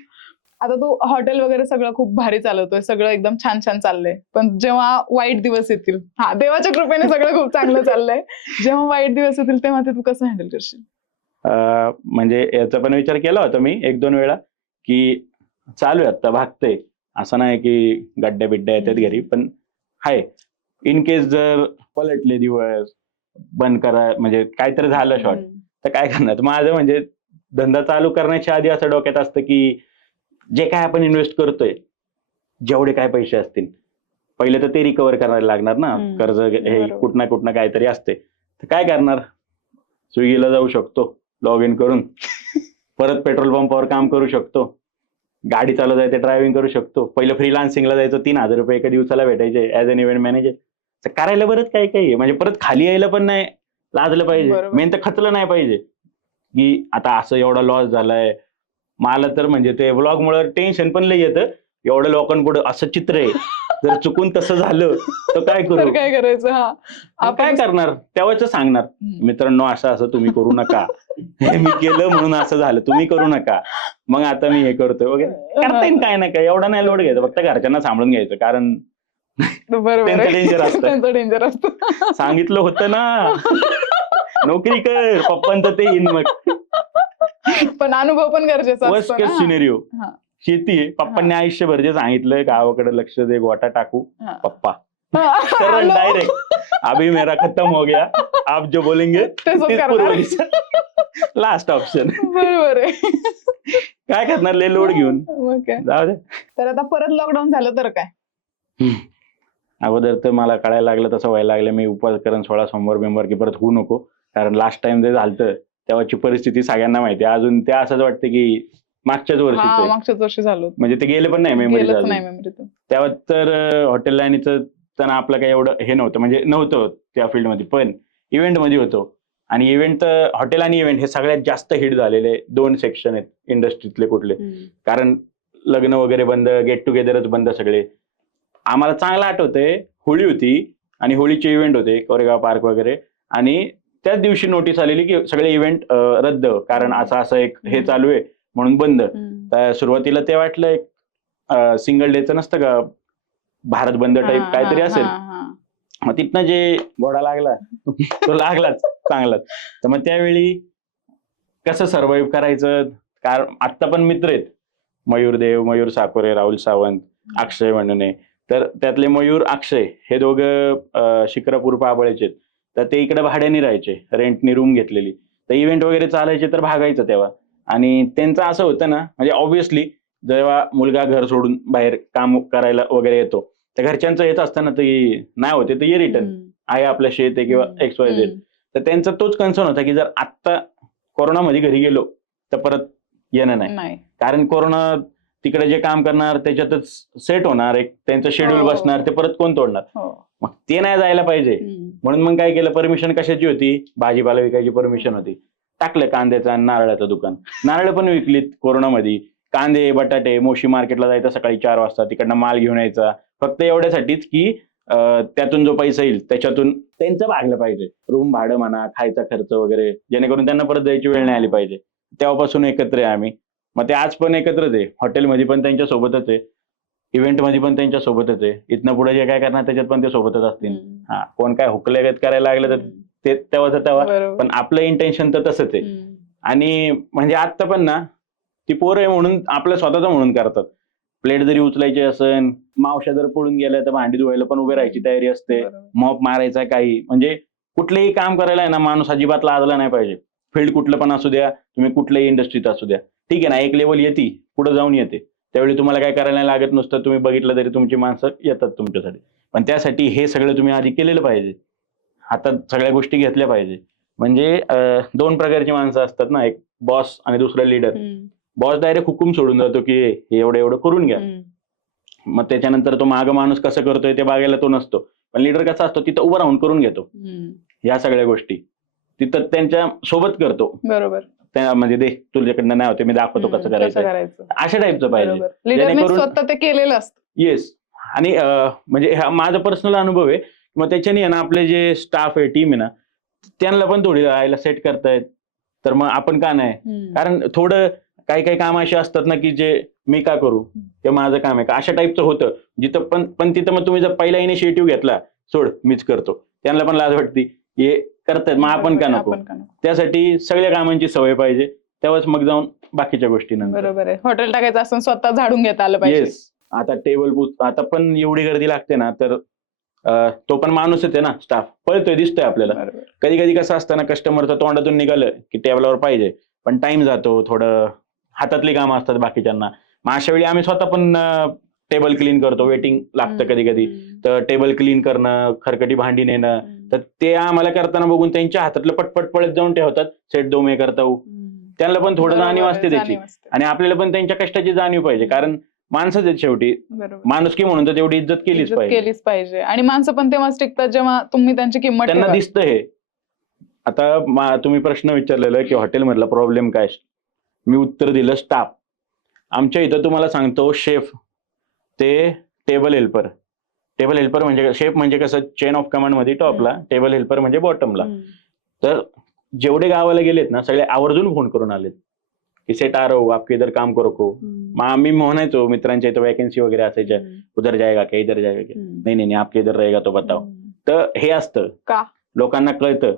आता तू हॉटेल वगैरे सगळं खूप भारी चालवतोय, सगळं एकदम छान छान चाललंय. पण जेव्हा वाईट दिवस येतील, हा देवाच्या कृपेने सगळं खूप चांगलं चाललंय, जेव्हा वाईट दिवस येतील तेव्हा ते तू कसं हँडल करशील? म्हणजे याचा पण विचार केला होता मी 1-2 वेळा, की चालू आहे आता भागतंय. असं नाही की गड्ड्या बिड्ड्या येतात घरी, पण आहे. इन केस जर पलटले दिवस, बंद करा म्हणजे काहीतरी झालं शॉर्ट, तर काय करणार? माझं म्हणजे धंदा चालू करण्याच्या आधी असं डोक्यात असतं, की जे काय आपण इन्व्हेस्ट करतोय, जेवढे काय पैसे असतील, पहिले तर ते रिकव्हर करायला लागणार ना. कर्ज हे बरोबर. कुठं ना कुठं काहीतरी असते. तर काय करणार? स्विगीला जाऊ शकतो लॉग इन करून. परत पेट्रोल पंपावर काम करू शकतो. गाडी चालवता येते, ड्रायव्हिंग करू शकतो. पहिलं फ्रीलान्सिंगला जायचो, ₹3000 एका दिवसाला भेटायचे ॲज अन इव्हेंट मॅनेजर. तर करायला बरंच काही काही आहे. म्हणजे परत खाली यायला पण नाही लाजलं पाहिजे. बरोबर. मेन तर खचलं नाही पाहिजे, की आता असं एवढा लॉस झालाय. मला तर म्हणजे ते व्लॉगमुळं टेन्शन पण लय येतं. एवढ्या लोकांपुढं असं चित्र आहे. जर चुकून तसं झालं तर काय तर करू? काय करायचं? हा. मग काय करणार? तेव्हाच सांगणार, मित्रांनो असं असं तुम्ही करू नका. हे मी केलं म्हणून असं झालं, तुम्ही करू नका. मग आता मी हे करतोय वगैरे. करता येईल काय ना काय, एवढा नाही लोड घ्यायचा. फक्त घरच्यांना सांभाळून घ्यायचं, कारण बरोबर त्यांचं आहे. डेंजर असतं. त्यांचं डेंजर असतं. सांगितलं होतं ना, नोकरी कर, पप्पांचं ते येईन मग. पण अनुभव पण गरजेचा वर्स्ट असतो केस ना. सिनेरिओ. हा. शेती आहे. पप्पांनी आयुष्यभर जे सांगितलं, गावाकडे लक्ष दे, गोटा टाकू. हा. पप्पा हा. सरळ आलो. डायरेक्ट, अभी मेरा खत्म हो गया, आप जो बोलेंगे तसंच तेच करणार. पुरवायचं. Last option. बरोबर आहे. काय करणार लय लोड घेऊन? मग काय. जाऊ दे. तर आता परत लॉकडाऊन झालं तर काय? अगोदर तर मला कळायला लागलं, तसं व्हायला लागलं, मी उपवास करेन 16 सोमवार-बिमवार की परत होऊ नको. कारण लास्ट टाइम जे झालतं तेव्हाची परिस्थिती सगळ्यांना माहिती आहे. अजून ते असंच वाटतं की मागच्याच वर्षीच हा, आहे. मागच्याच वर्षी झालं होतं. म्हणजे ते गेले पण नाही मेमरीत गेलंच अजून. नाही मेमरीतून. तेव्हा तर हॉटेल लाईनीचं तर आपलं काही एवढं हे नव्हतं, म्हणजे नव्हतं त्या फील्डमध्ये. पण इव्हेंटमध्ये होतो. आणि इव्हेंट तर हॉटेल आणि इव्हेंट हे सगळ्यात जास्त हिट झालेले 2 सेक्शन आहेत इंडस्ट्रीतले कुठले. कारण लग्न वगैरे बंद, गेट टुगेदरच बंद सगळे. आम्हाला चांगलं आठवतंय, होळी होती आणि होळीचे इव्हेंट होते कोरेगाव पार्क वगैरे, आणि त्याच दिवशी नोटीस आलेली की सगळे इव्हेंट रद्द, कारण असं असं एक हे चालू आहे म्हणून बंद. तर सुरुवातीला ते वाटलं एक सिंगल डेचं नसतं का, भारत बंद टाईप काहीतरी असेल. मग तिथनं जे घोडा लागला तो लागलाच चांगलाच. तर मग त्यावेळी कसं सर्व्हाइव्ह करायचं, कारण आत्ता पण मित्र आहेत, मयूर देव, मयूर साकोरे, राहुल सावंत, अक्षय म्हणून आहे. तर त्यातले मयूर, अक्षय हे दोघं शिक्रापूर पाबळेचे आहेत. तर ते इकडे भाड्याने राहायचे, रेंटनी रूम घेतलेली. तर इव्हेंट वगैरे चालायचे तर भागायचं तेव्हा. आणि त्यांचं असं होतं ना, म्हणजे ऑब्व्हियसली जेव्हा मुलगा घर सोडून बाहेर काम करायला वगैरे येतो, तर घरच्यांचं हेच असतं ना, की नाही होते तर ये रिटर्न, आहे आपलं शेत आहे किंवा XYZ. तर त्यांचा तोच कन्सर्न होता की जर आत्ता कोरोनामध्ये घरी गेलो तर परत येणं नाही. कारण कोरोना तिकडे जे काम करणार त्याच्यातच सेट होणार, एक त्यांचं शेड्यूल बसणार, ते परत कोण तोडणार? मग ते नाही जायला पाहिजे. म्हणून मग काय केलं, परमिशन कशाची होती? भाजीपाला विकायची परमिशन होती. टाकलं कांद्याचं आणि नारळाचं दुकान. नारळ पण विकलीत कोरोनामध्ये. कांदे, बटाटे, मोशी मार्केटला जायचं सकाळी 4 वाजता, तिकडनं माल घेऊन यायचा. फक्त एवढ्यासाठीच की त्यातून जो पैसा येईल त्याच्यातून त्यांचं भागलं पाहिजे. रूम भाडं म्हणा, खायचा खर्च वगैरे, जेणेकरून त्यांना परत जायची वेळ नाही आली पाहिजे. तेव्हापासून एकत्र आहे आम्ही. मग ते आज पण एकत्रच आहे. हॉटेलमध्ये पण त्यांच्या सोबतच आहे. इव्हेंटमध्ये पण त्यांच्या सोबतच आहे. इथनं पुढे जे काय करणार त्याच्यात पण ते सोबतच असतील. हा, कोण काय हुकलेगत करायला लागलं तर ते तेव्हाच तेव्हा. पण आपलं इंटेन्शन तर तसंच आहे. आणि म्हणजे आत्ता पण ना, ती पोरं आहे म्हणून आपलं स्वतःचं म्हणून करतात. प्लेट जरी उचलायची असेल, मावश्या जर पळून गेल्या तर भांडी धुवायला पण उभे राहायची तयारी असते. मॉप मारायचा काही, म्हणजे कुठलेही काम करायला आहे ना, माणूस अजिबात लाजला नाही पाहिजे. फील्ड कुठलं पण असू द्या, तुम्ही कुठल्याही इंडस्ट्रीत असू द्या. ठीक आहे ना, एक लेवल येते, पुढे जाऊन येते. त्यावेळी तुम्हाला काय करायला लागत नसतं, तुम्ही बघितलं तरी तुमची माणसं येतात तुमच्यासाठी. पण त्यासाठी हे सगळं तुम्ही आधी केलेलं पाहिजे. हातात सगळ्या गोष्टी घेतल्या पाहिजे. म्हणजे 2 प्रकारची माणसं असतात ना, एक बॉस आणि दुसरा लीडर. बॉस डायरेक्ट हुकूम सोडून जातो, की हे एवढं एवढं करून घ्या. मग त्याच्यानंतर तो मागं माणूस कसं करतोय ते बघायला तो नसतो. पण लीडर कसा असतो, तिथं उभं राहून करून घेतो या सगळ्या गोष्टी. तिथं त्यांच्या सोबत करतो. बरोबर. म्हणजे दे तुझ्याकडनं नाही होते, मी दाखवतो कसं करायचं. अशा टाईपचं पाहिजे. लीडरने जेणेकरून स्वतः ते केलेलं असतं. येस. आणि म्हणजे हा माझा पर्सनल अनुभव आहे. मग त्याच्याने आहे ना, आपले जे स्टाफ आहे, टीम आहे ना, त्यांना पण थोडी राहायला सेट करतायत. तर मग आपण का नाही? कारण थोडं काही कामं अशी असतात ना, की जे मी का करू? ते माझं काम आहे का? अशा टाईपचं होतं. जिथं पण तिथं मग तुम्ही जर पहिला इनिशिएटिव्ह घेतला, सोड मीच करतो. त्यांना पण लाज वाटते. हे करतायत मग आपण का नको? त्यासाठी सगळ्या कामांची सवय पाहिजे. तेव्हाच मग जाऊन बाकीच्या गोष्टी नंतर. बरोबर आहे. हॉटेल टाकायचं असं स्वतः झाडून घेता आलं पाहिजे. येस. आता टेबल बुथ आता पण एवढी गर्दी लागते ना, तर तो पण माणूसच आहे ना, स्टाफ पळतोय, दिसतोय आपल्याला. कधी कधी कसं असतं ना, कस्टमरचं तोंडातून निघालं की टेबलावर पाहिजे, पण टाइम जातो, थोडं हातातली कामं असतात बाकीच्यांना. मग अशा वेळी आम्ही स्वतः पण टेबल क्लीन करतो. वेटिंग लागतं कधी कधी, तर टेबल क्लीन करणं, खरकटी भांडी नेणं, तर ते आम्हाला करताना बघून त्यांच्या हातातलं पटपट पळत जाऊन ठेवतात. सेट दो मे करता हूं. त्यांना पण थोडं जाणीव असते त्याची, आणि आपल्याला पण त्यांच्या कष्टाची जाणीव पाहिजे. कारण माणसंच आहेत शेवटी. माणुसकी म्हणून तर तेवढी इज्जत केलीच पाहिजे. आणि माणसं पण तेव्हाच टिकतात जेव्हा तुम्ही त्यांची किंमत त्यांना दिसतं हे. आता तुम्ही प्रश्न विचारलेला की हॉटेलमधला प्रॉब्लेम काय, मी उत्तर दिलं स्टाफ. आमच्या इथं तुम्हाला सांगतो, शेफ ते टेबल हेल्पर. टेबल हेल्पर म्हणजे शेफ म्हणजे कसं, चेन ऑफ कमांड मध्ये टॉपला, टेबल हेल्पर म्हणजे बॉटमला. तर जेवढे गावाला गेलेत ना, सगळे आवर्जून फोन करून आलेत की सेट आ रहा हूं, आपके इधर काम करो को. मग आम्ही म्हणायचो मित्रांच्या इथं वॅकन्सी वगैरे असायच्या, उधर जाएगा क्या, इधर जाएगा क्या, नाही आपके इधर रहेगा तो बताओ. तर हे असतं का, लोकांना कळतं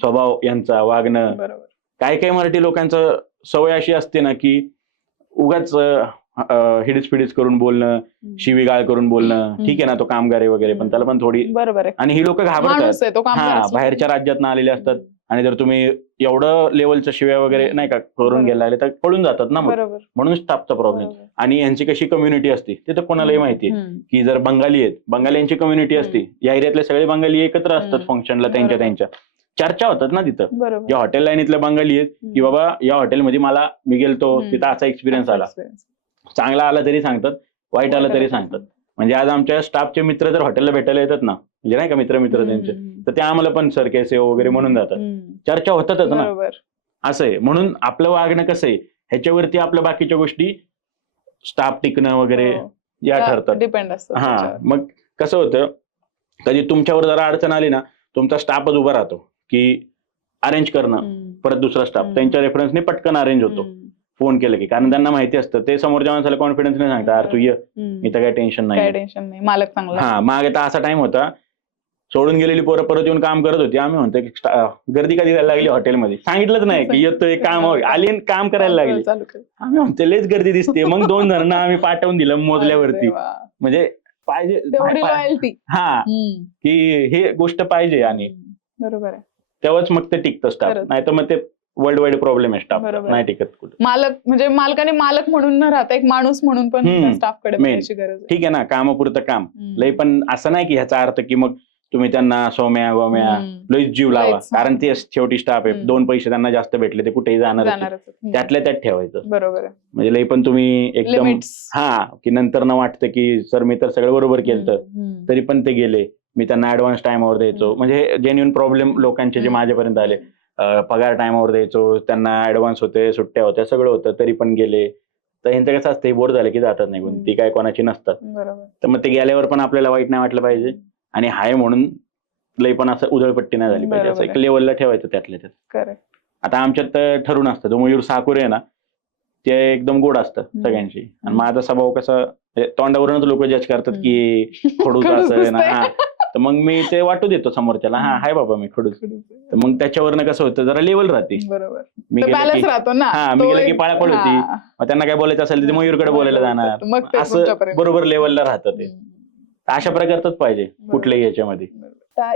स्वभाव यांचा, वागणं. काही मराठी लोकांचं सवय अशी असते ना, की उगाच हिडीस फिडीस करून बोलणं, शिवीगाळ करून बोलणं. ठीक आहे ना, तो कामगार आहे वगैरे, पण त्याला पण थोडी. बरोबर आहे. आणि ही लोक घाबरतात. बाहेरच्या राज्यातनं आलेले असतात, आणि जर तुम्ही एवढं लेवलच्या शिव्या वगैरे नाही का करून गेला तर पळून जातात ना. म्हणून स्टाफचा प्रॉब्लेम. आणि यांची कशी कम्युनिटी असते ते तर कोणालाही माहिती आहे, की जर बंगाली आहेत, बंगाल्यांची कम्युनिटी असते, या एरियातले सगळे बंगाली एकत्र असतात फंक्शनला, त्यांच्या चर्चा होतात ना तिथं. ज्या हॉटेल लाईनीतल्या बंगाली आहेत, की बाबा या हॉटेलमध्ये मी गेलतो, तिथं असा एक्सपिरियन्स आला. चांगला आला तरी सांगतात, वाईट आला तरी सांगतात. म्हणजे आज आमच्या स्टाफचे मित्र जर हॉटेलला भेटायला येतात ना, म्हणजे नाही का मित्र त्यांचे, तर ते आम्हाला पण सर कैसे हो वगैरे म्हणून जातात. चर्चा होतातच ना. असं आहे. म्हणून आपलं वागणं कसं आहे ह्याच्यावरती आपल्या बाकीच्या गोष्टी, स्टाफ टिकणं वगैरे या ठरतात. डिपेंड असतं. हा, मग कसं होतं, कधी तुमच्यावर जरा अडचण आली ना, तुमचा स्टाफच उभा राहतो की अरेंज करणं. परत दुसरा स्टाफ त्यांच्या रेफरन्सने पटकन अरेंज होतो फोन केलं की, कारण त्यांना माहिती असतं, ते समोरच्या माणसाला कॉन्फिडन्स नाही सांगता, अरे तू ये, मी तर काही टेन्शन नाही, मालक चांगला. हा, मागे तर असा टाइम होता, सोडून गेलेली पोरं परत येऊन काम करत होती. आम्ही म्हणतो गर्दी कधी व्हायला लागली हॉटेलमध्ये, सांगितलंच नाही की येतोय काम, आली काम करायला लागली. आम्ही म्हणतो लेच गर्दी दिसते. मग 2 जणांना आम्ही पाठवून दिलं मोजल्यावरती. म्हणजे पाहिजे हा, की हे गोष्ट पाहिजे, आणि बरोबर आहे, तेव्हाच मग ते टिकतं स्टाफ. नाही तर मग ते वर्ल्ड वाईड प्रॉब्लेम आहे, स्टाफ नाही टिकत कुठे. मालक म्हणजे मालकाने मालक म्हणून न राहता एक माणूस म्हणून पण स्टाफकडे बघायची गरज आहे. ठीक आहे ना, कामापुरतं काम लय, पण असं नाही की ह्याचा अर्थ की मग तुम्ही त्यांना सोम्या गोम्या लईच जीव लावा. कारण ते शेवटी स्टाफ आहे, 2 पैसे त्यांना जास्त भेटले ते कुठेही जाणार, त्यातल्या त्यात ठेवायचं. बरोबर आहे. म्हणजे लई पण तुम्ही एकदम की नंतर न वाटतं की सर मी तर सगळं बरोबर केलं, तरी पण ते गेले, मी त्यांना ऍडव्हान्स टाइमवर द्यायचो. म्हणजे जेन्युइन प्रॉब्लेम लोकांचे जे माझ्यापर्यंत आले, पगार टाइमवर द्यायचो, त्यांना ऍडव्हान्स होते, सुट्ट्या होत्या, सगळं होतं, तरी पण गेले. तर ह्यांचं कसं असतं, बोर झालं की जातात निघून, ती काय कोणाची नसतात. तर मग ते गेल्यावर पण आपल्याला वाईट नाही वाटलं पाहिजे, आणि हाय म्हणून लई पण असं उधळपट्टी नाही झाली पाहिजे. असं एक लेवलला ठेवायचं त्यातल्या त्यात. आता आमच्यात ठरून असतं, जो मयूर साकुरे आहे ना, ते एकदम गोड असतं सगळ्यांशी, आणि माझा स्वभाव कसा, तोंडावरूनच लोक जज करतात की खडूस असं ना. हा, तर मग मी ते वाटू देतो समोरच्याला, हा हाय बाबा मी खडूस. तर मग त्याच्यावरनं कसं होतं, जरा लेवल राहते. मी गेलं की पाळापळ होती, मग त्यांना काय बोलायचं असेल तर मयूरकडे बोलायला जाणार, असं बरोबर लेवलला राहतं ते. अशा प्रकारच पाहिजे कुठल्याही याच्यामध्ये.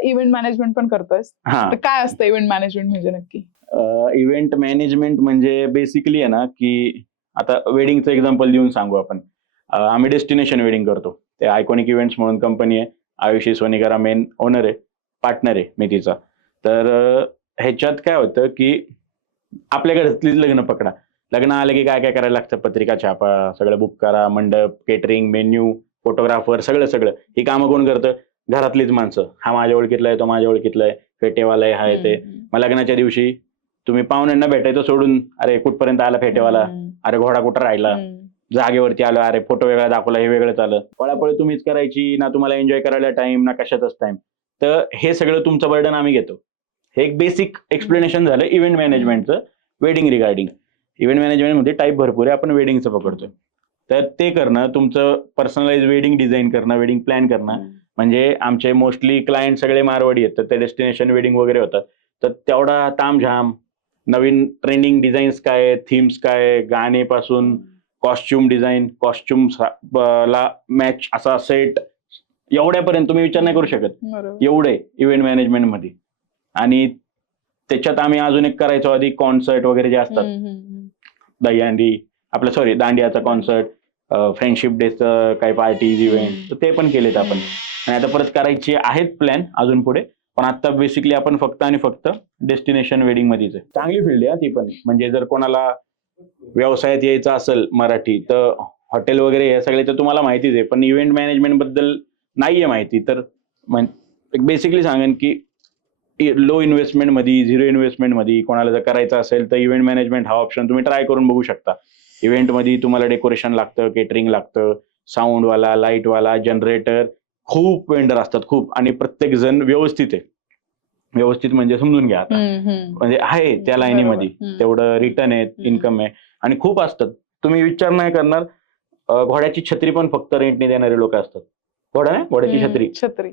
इव्हेंट मॅनेजमेंट पण करतोय, काय असतं इव्हेंट मॅनेजमेंट म्हणजे नक्की? इव्हेंट मॅनेजमेंट म्हणजे बेसिकली आहे ना, की आता वेडिंगचं एक्झाम्पल देऊन सांगू आपण, आम्ही डेस्टिनेशन वेडिंग करतो. ते आयकॉनिक इव्हेंट्स म्हणून कंपनी आहे. आयुषी सोनीकरा मेन ओनर आहे, पार्टनर आहे मी तिचा. तर ह्याच्यात काय होतं की आपल्या घरातलीच लग्न पकडा. लग्न आलं की काय काय करायला लागतं, पत्रिका छापा, सगळं बुक करा, मंडप, केटरिंग, मेन्यू, फोटोग्राफर, सगळं ही कामं कोण करतं? घरातलीच माणसं. हा माझ्या ओळखीतला आहे, तो माझ्या ओळखीतला आहे, फेटेवाला आहे, हा आहे ते. मग लग्नाच्या दिवशी तुम्ही पाहुण्यांना भेटायचं सोडून, अरे कुठपर्यंत आला फेटेवाला, अरे घोडा कुठं राहिला, जागेवरती आलो, अरे फोटो वेगळा दाखवला, हे वेगळंच आलं. पळापळ तुम्हीच करायची ना, तुम्हाला एन्जॉय करायला टाइम ना कशातच टाइम. तर हे सगळं तुमचं बर्डन आम्ही घेतो. हे एक बेसिक एक्सप्लेनेशन झालं इव्हेंट मॅनेजमेंटचं वेडिंग रिगार्डिंग. इव्हेंट मॅनेजमेंटमध्ये टाईप भरपूर आहे, आपण वेडिंगचं पकडतोय. तर ते करणं, तुमचं पर्सनलाइज वेडिंग डिझाईन करणं, वेडिंग प्लॅन करणं. म्हणजे आमचे मोस्टली क्लायंट सगळे मारवाडी आहेत, तर ते डेस्टिनेशन वेडिंग वगैरे होतात. तर तेवढा तामझाम, नवीन ट्रेंडिंग डिझाईन्स काय, थीम्स काय, गाणेपासून कॉस्ट्युम डिझाईन, ला मॅच असा सेट, एवढ्यापर्यंत तुम्ही विचार नाही करू शकत. बरोबर. एवढे इव्हेंट मॅनेजमेंटमध्ये. आणि त्याच्यात आम्ही अजून एक करायचो आधी, कॉन्सर्ट वगैरे जे असतात, दहीहंडी आपलं सॉरी दांडियाचा कॉन्सर्ट, फ्रेंडशिप डेचं काही पार्टीज इव्हेंट, तर ते पण केलेत आपण. आणि आता परत करायचे आहेत प्लॅन अजून पुढे. पण आता बेसिकली आपण फक्त आणि फक्त डेस्टिनेशन वेडिंग मध्येच आहे. चांगली फील्ड आहे ती पण. म्हणजे जर कोणाला व्यवसायात यायचं असेल मराठी, तर हॉटेल वगैरे हे सगळे तर तुम्हाला माहितीच आहे. पण इव्हेंट मॅनेजमेंट बद्दल नाहीये माहिती, तर बेसिकली सांगेन की लो इन्व्हेस्टमेंट मध्ये, झिरो इन्व्हेस्टमेंट मध्ये कोणाला जर करायचं असेल तर इव्हेंट मॅनेजमेंट हा ऑप्शन तुम्ही ट्राय करून बघू शकता. इव्हेंट मध्ये तुम्हाला डेकोरेशन लागतं, केटरिंग लागतं, साऊंडवाला, लाईटवाला, जनरेटर, खूप वेंडर असतात खूप. आणि प्रत्येक जण व्यवस्थित आहे. व्यवस्थित म्हणजे समजून घ्या आता, म्हणजे आहे त्या लाईनीमध्ये तेवढं रिटर्न आहे, इन्कम आहे. आणि खूप असतात, तुम्ही विचार नाही करणार. घोड्याची छत्री पण फक्त रेंटने देणारे लोक असतात. घोडा नाही, घोड्याची छत्री.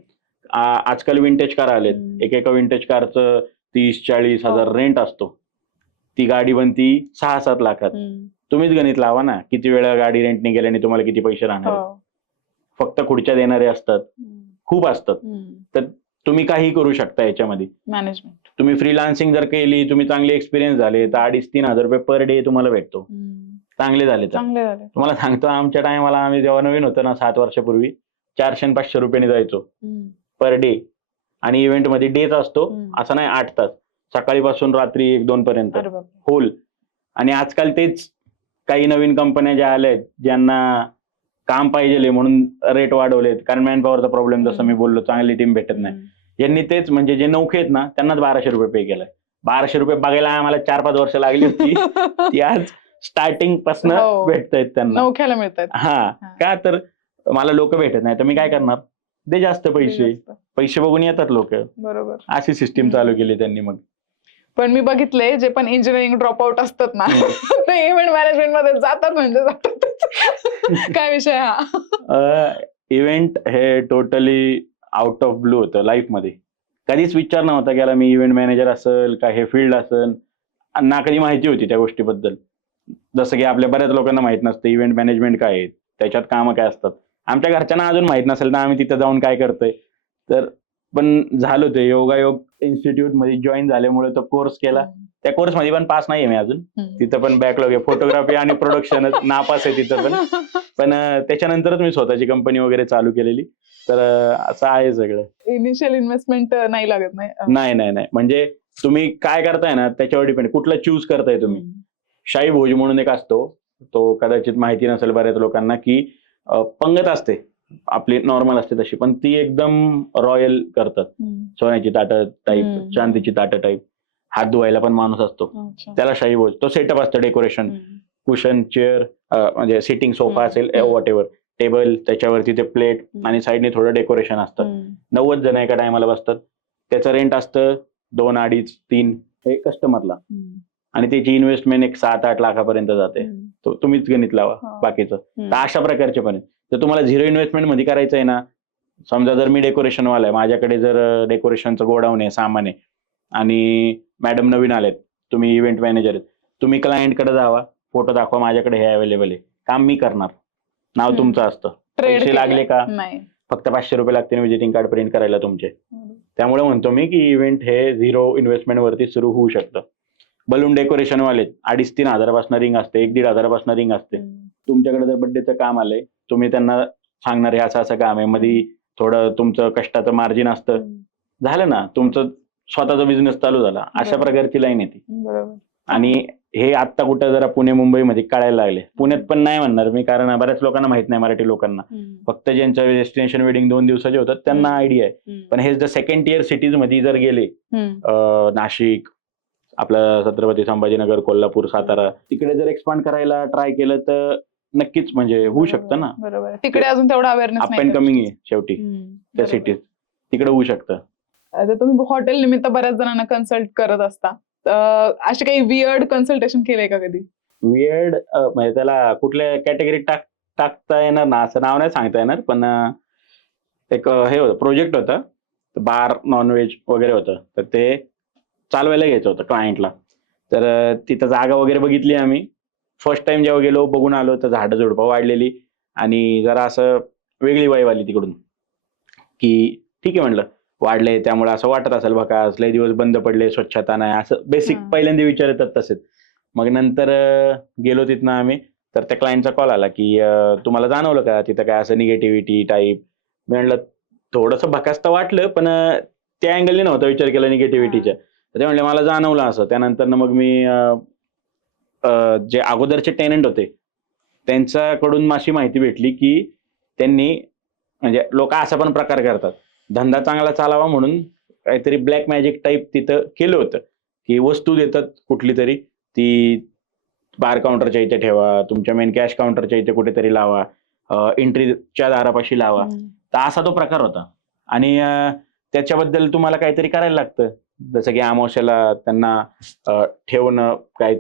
आजकाल विंटेज कार आलेत. एका विंटेज कारचं 30-40 हजार रेंट असतो. ती गाडी बनती 6-7 लाखात. तुम्हीच गणित लावा ना, किती वेळा गाडी रेंटने गेल्याने तुम्हाला किती पैसे राहणार. फक्त खुर्च्या देणारे असतात, खूप असतात. तर तुम्ही काही करू शकता याच्यामध्ये मॅनेजमेंट. तुम्ही फ्रीलान्सिंग जर केली, तुम्ही चांगले एक्सपिरियन्स झाले, तर 2,500-3,000 रुपये पर डे तुम्हाला भेटतो. चांगले झाले तर. तुम्हाला सांगतो, आमच्या टायमाला आम्ही जेव्हा नवीन होतो ना 7 वर्षापूर्वी, 400-500 रुपयाने जायचो पर डे. आणि इव्हेंट मध्ये डेच असतो, असं नाही 8 तास, सकाळीपासून रात्री 1-2 पर्यंत होल. आणि आजकाल तेच काही नवीन कंपन्या ज्या आल्यात, ज्यांना काम पाहिजे म्हणून रेट वाढवलेत, कारण मॅनपॉवरचा प्रॉब्लेम, जसं मी बोललो, चांगली टीम भेटत नाही. यांनी तेच, म्हणजे जे नौखे आहेत ना, त्यांनाच 1200 रुपये पे केलाय. 1200 रुपये बघायला आम्हाला 4-5 वर्ष लागली होती. ती आज स्टार्टिंग पासून भेटतायत त्यांना, नौख्याला मिळतात. हा, का तर मला लोक भेटत नाही, तर मी काय करणार, दे जास्त पैसे बघून येतात लोक. बरोबर. अशी सिस्टीम चालू केली त्यांनी. मग पण मी बघितलंय, जे पण इंजिनिअरिंग ड्रॉप आउट असतात ना, ते इव्हेंट मॅनेजमेंट मध्ये जातात म्हणजे जातात. काय विषय हा? इव्हेंट हे टोटली आउट ऑफ ब्लू होतं लाईफ मध्ये. कधीच विचार नव्हता केला मी इव्हेंट मॅनेजर असेल का, हे फील्ड असेल, ना कधी माहिती होती त्या गोष्टीबद्दल. जसं की आपल्या बऱ्याच लोकांना माहित नसतं इव्हेंट मॅनेजमेंट काय आहे, त्याच्यात कामं काय असतात. आमच्या घरच्यांना अजून माहित नसेल तर आम्ही तिथे जाऊन काय करतोय. तर पण झालं ते योगायोग इन्स्टिट्यूट मध्ये जॉईन झाल्यामुळे तो कोर्स केला. त्या कोर्स मध्ये पण पास नाहीये मी अजून, तिथं पण बॅकलॉग आहे. फोटोग्राफी आणि प्रोडक्शन नापास आहे तिथं पण. पण त्याच्यानंतरच मी स्वतःची कंपनी वगैरे चालू केलेली. तर असं आहे सगळं. इनिशियल इन्व्हेस्टमेंट नाही लागत. नाही, म्हणजे तुम्ही काय करताय ना त्याच्यावर डिपेंड, कुठला चूज करताय तुम्ही. शाही भोज म्हणून एक असतो, तो कदाचित माहिती नसेल बऱ्याच लोकांना, की पंगत असते आपली नॉर्मल असते तशी, पण ती एकदम रॉयल करतात. सोन्याची ताटं टाईप, चांदीची ताटं टाईप, हात धुवायला पण माणूस असतो, त्याला शाही भोज. तो सेटअप असतं, डेकोरेशन, कुशन, चेअर, म्हणजे सिटिंग सोफा असेल, व्हॉट एव्हर, टेबल, त्याच्यावरती ते प्लेट आणि साईडने थोडं डेकोरेशन असतं. 90 जण एका टायमाला बसतात. त्याचं रेंट असतं 2, 2.5, 3 हे कस्टमरला. आणि त्याची इन्व्हेस्टमेंट एक 7-8 लाखापर्यंत जाते. तुम्हीच गणित लावा बाकीचं. तर अशा प्रकारचे पण. तर तुम्हाला झिरो इन्व्हेस्टमेंट मध्ये करायचं आहे ना, समजा जर मी डेकोरेशन वाला आहे, माझ्याकडे जर डेकोरेशनचं गोडाऊन आहे, सामान आहे, आणि मॅडम नवीन आलेत, तुम्ही इव्हेंट मॅनेजर आहेत, तुम्ही क्लायंटकडे जावा, फोटो दाखवा, माझ्याकडे हे अवेलेबल आहे, काम मी करणार, नाव तुमचं असतं. पैसे लागले का? फक्त 500 रुपये लागतील व्हिजिटिंग कार्ड प्रिंट करायला तुमचे. त्यामुळे म्हणतो मी की इव्हेंट हे झिरो इन्व्हेस्टमेंट वरती सुरू होऊ शकतं. बलून डेकोरेशन वाले 2,500-3,000 पासून रिंग असते, 1,500 पासून रिंग असते. तुमच्याकडे जर बर्थडेचं काम आलंय, तुम्ही त्यांना सांगणार हे असं असं काम आहे, मध्ये थोडं तुमचं कष्टाचं मार्जिन असतं, झालं ना तुमचं स्वतःचा बिझनेस चालू झाला. अशा बरोबर. प्रकारची लाईन येते. बरोबर. आणि हे आता कुठं जरा पुणे मुंबईमध्ये कळायला लागले. पुण्यात पण नाही म्हणणार मी, कारण बऱ्याच लोकांना माहित नाही, मराठी लोकांना. फक्त ज्यांच्या डेस्टिनेशन वेडिंग 2 दिवसाचे होतात त्यांना आयडिया आहे. पण हे जर सेकंड टियर सिटीज मध्ये जर गेले, नाशिक, आपलं छत्रपती संभाजीनगर, कोल्हापूर, सातारा, तिकडे जर एक्सपांड करायला ट्राय केलं तर नक्कीच म्हणजे होऊ शकतं ना. बरोबर. तिकडे अजून तेवढा अवेअरनेस अप अँड कमिंग आहे शेवटी त्या सिटीज, तिकडे होऊ शकतं. आता तुम्ही हॉटेल निमित्त बऱ्याच जणांना कन्सल्ट करत असता, असे काही वियर्ड कन्सल्टेशन केलंय का कधी? वियर्ड म्हणजे त्याला कुठल्या कॅटेगरीत टाकता येणार ना, असं नाव नाही सांगता येणार, पण एक हे होतं, प्रोजेक्ट होता, बार नॉनव्हेज वगैरे होतं, तर ते चालवायला घ्यायचं होतं क्लायंटला. तर तिथं जागा वगैरे बघितली आम्ही. फर्स्ट टाइम जेव्हा गेलो, बघून आलो, तर झाडं झुडपं वाढलेली आणि जरा असं वेगळी वाईब आली तिकडून, की ठीक आहे म्हणलं, वाढले त्यामुळे असं वाटत असेल भकास, लय दिवस बंद पडले, स्वच्छता नाही, असं बेसिक पहिल्यांदा विचार येतात तसेच. मग नंतर गेलो तिथनं आम्ही, तर त्या क्लायंटचा कॉल आला की तुम्हाला जाणवलं का तिथं काय असं निगेटिव्हिटी टाईप? मी म्हणलं थोडंसं भकास तर वाटलं, पण त्या अँगलने नव्हता विचार केला निगेटिव्हिटीच्या. ते म्हणले मला जाणवलं असं. त्यानंतर मग मी जे अगोदरचे टेनंट होते त्यांच्याकडून अशी माहिती भेटली की त्यांनी, म्हणजे लोक असा पण प्रकार करतात, धंदा चांगला चालावा म्हणून काहीतरी ब्लॅक मॅजिक टाईप तिथं केलं होतं, की वस्तू देतात कुठली तरी, ती बार काउंटरच्या इथे ठेवा, तुमच्या मेन कॅश काउंटरच्या इथे कुठेतरी लावा, एंट्रीच्या दारापाशी लावा. तर असा तो प्रकार होता. आणि त्याच्याबद्दल तुम्हाला काहीतरी करायला लागतं, जसं की अमावस्याला त्यांना ठेवणं, काय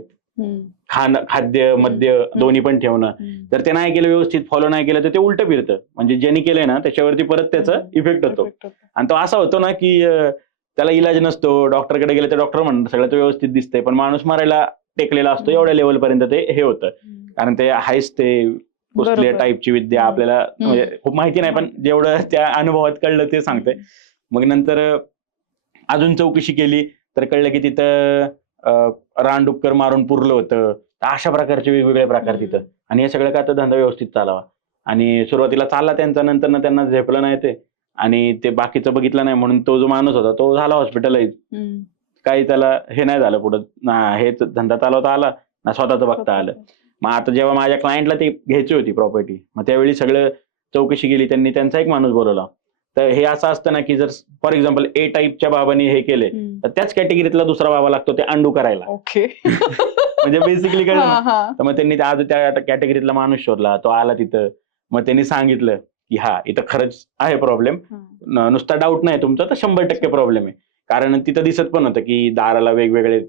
खाद्य मद्य दोन्ही पण ठेवणं. जर ते नाही केलं व्यवस्थित, फॉलो नाही केलं, तर ते उलटं फिरतं. म्हणजे ज्यांनी केलंय ना त्याच्यावरती परत त्याचा इफेक्ट होतो. आणि तो असा होतो ना की त्याला इलाज नसतो, डॉक्टरकडे गेले तर डॉक्टर म्हणतात सगळं तो व्यवस्थित दिसतंय, पण माणूस मरायला टेकलेला असतो, एवढ्या लेवल पर्यंत ते हे होतं. कारण ते आहेच ते कुठल्या टाईपची विद्या, आपल्याला म्हणजे खूप माहिती नाही, पण जेवढं त्या अनुभवात कळलं ते सांगतंय. मग नंतर अजून चौकशी केली तर कळलं की तिथं रानडुक्कर मारून पुरलं होतं. अशा प्रकारचे वेगवेगळे प्रकार तिथं. आणि हे सगळं का तर धंदा व्यवस्थित चालावा. आणि सुरुवातीला चालला त्यांचा, नंतर त्यांना झेपलं नाही ते, आणि ते बाकीचं बघितलं नाही, म्हणून तो जो माणूस होता तो झाला हॉस्पिटलाइज. काही त्याला हे नाही झालं पुढं ना, हे धंदा चालवता आला ना, स्वतःचं बघता आलं. मग आता जेव्हा माझ्या क्लायंटला ते घ्यायची होती प्रॉपर्टी, मग त्यावेळी सगळं चौकशी केली त्यांनी, त्यांचा एक माणूस बोलवला. तर हे असं असतं ना की जर फॉर एक्झाम्पल ए टाईपच्या बाबांनी हे केले, तर त्याच कॅटेगरीतला दुसरा बाबा लागतो ते अंडू करायला. ओके. म्हणजे बेसिकली कळलं. तर मग त्यांनी आज त्या कॅटेगरीतला माणूस शोधला, तो आला तिथं. मग त्यांनी सांगितलं की हा इथं खरंच आहे प्रॉब्लेम, नुसता डाऊट नाही तुमचा, तर 100% प्रॉब्लेम आहे. कारण तिथं दिसत पण होतं की दाराला वेगवेगळे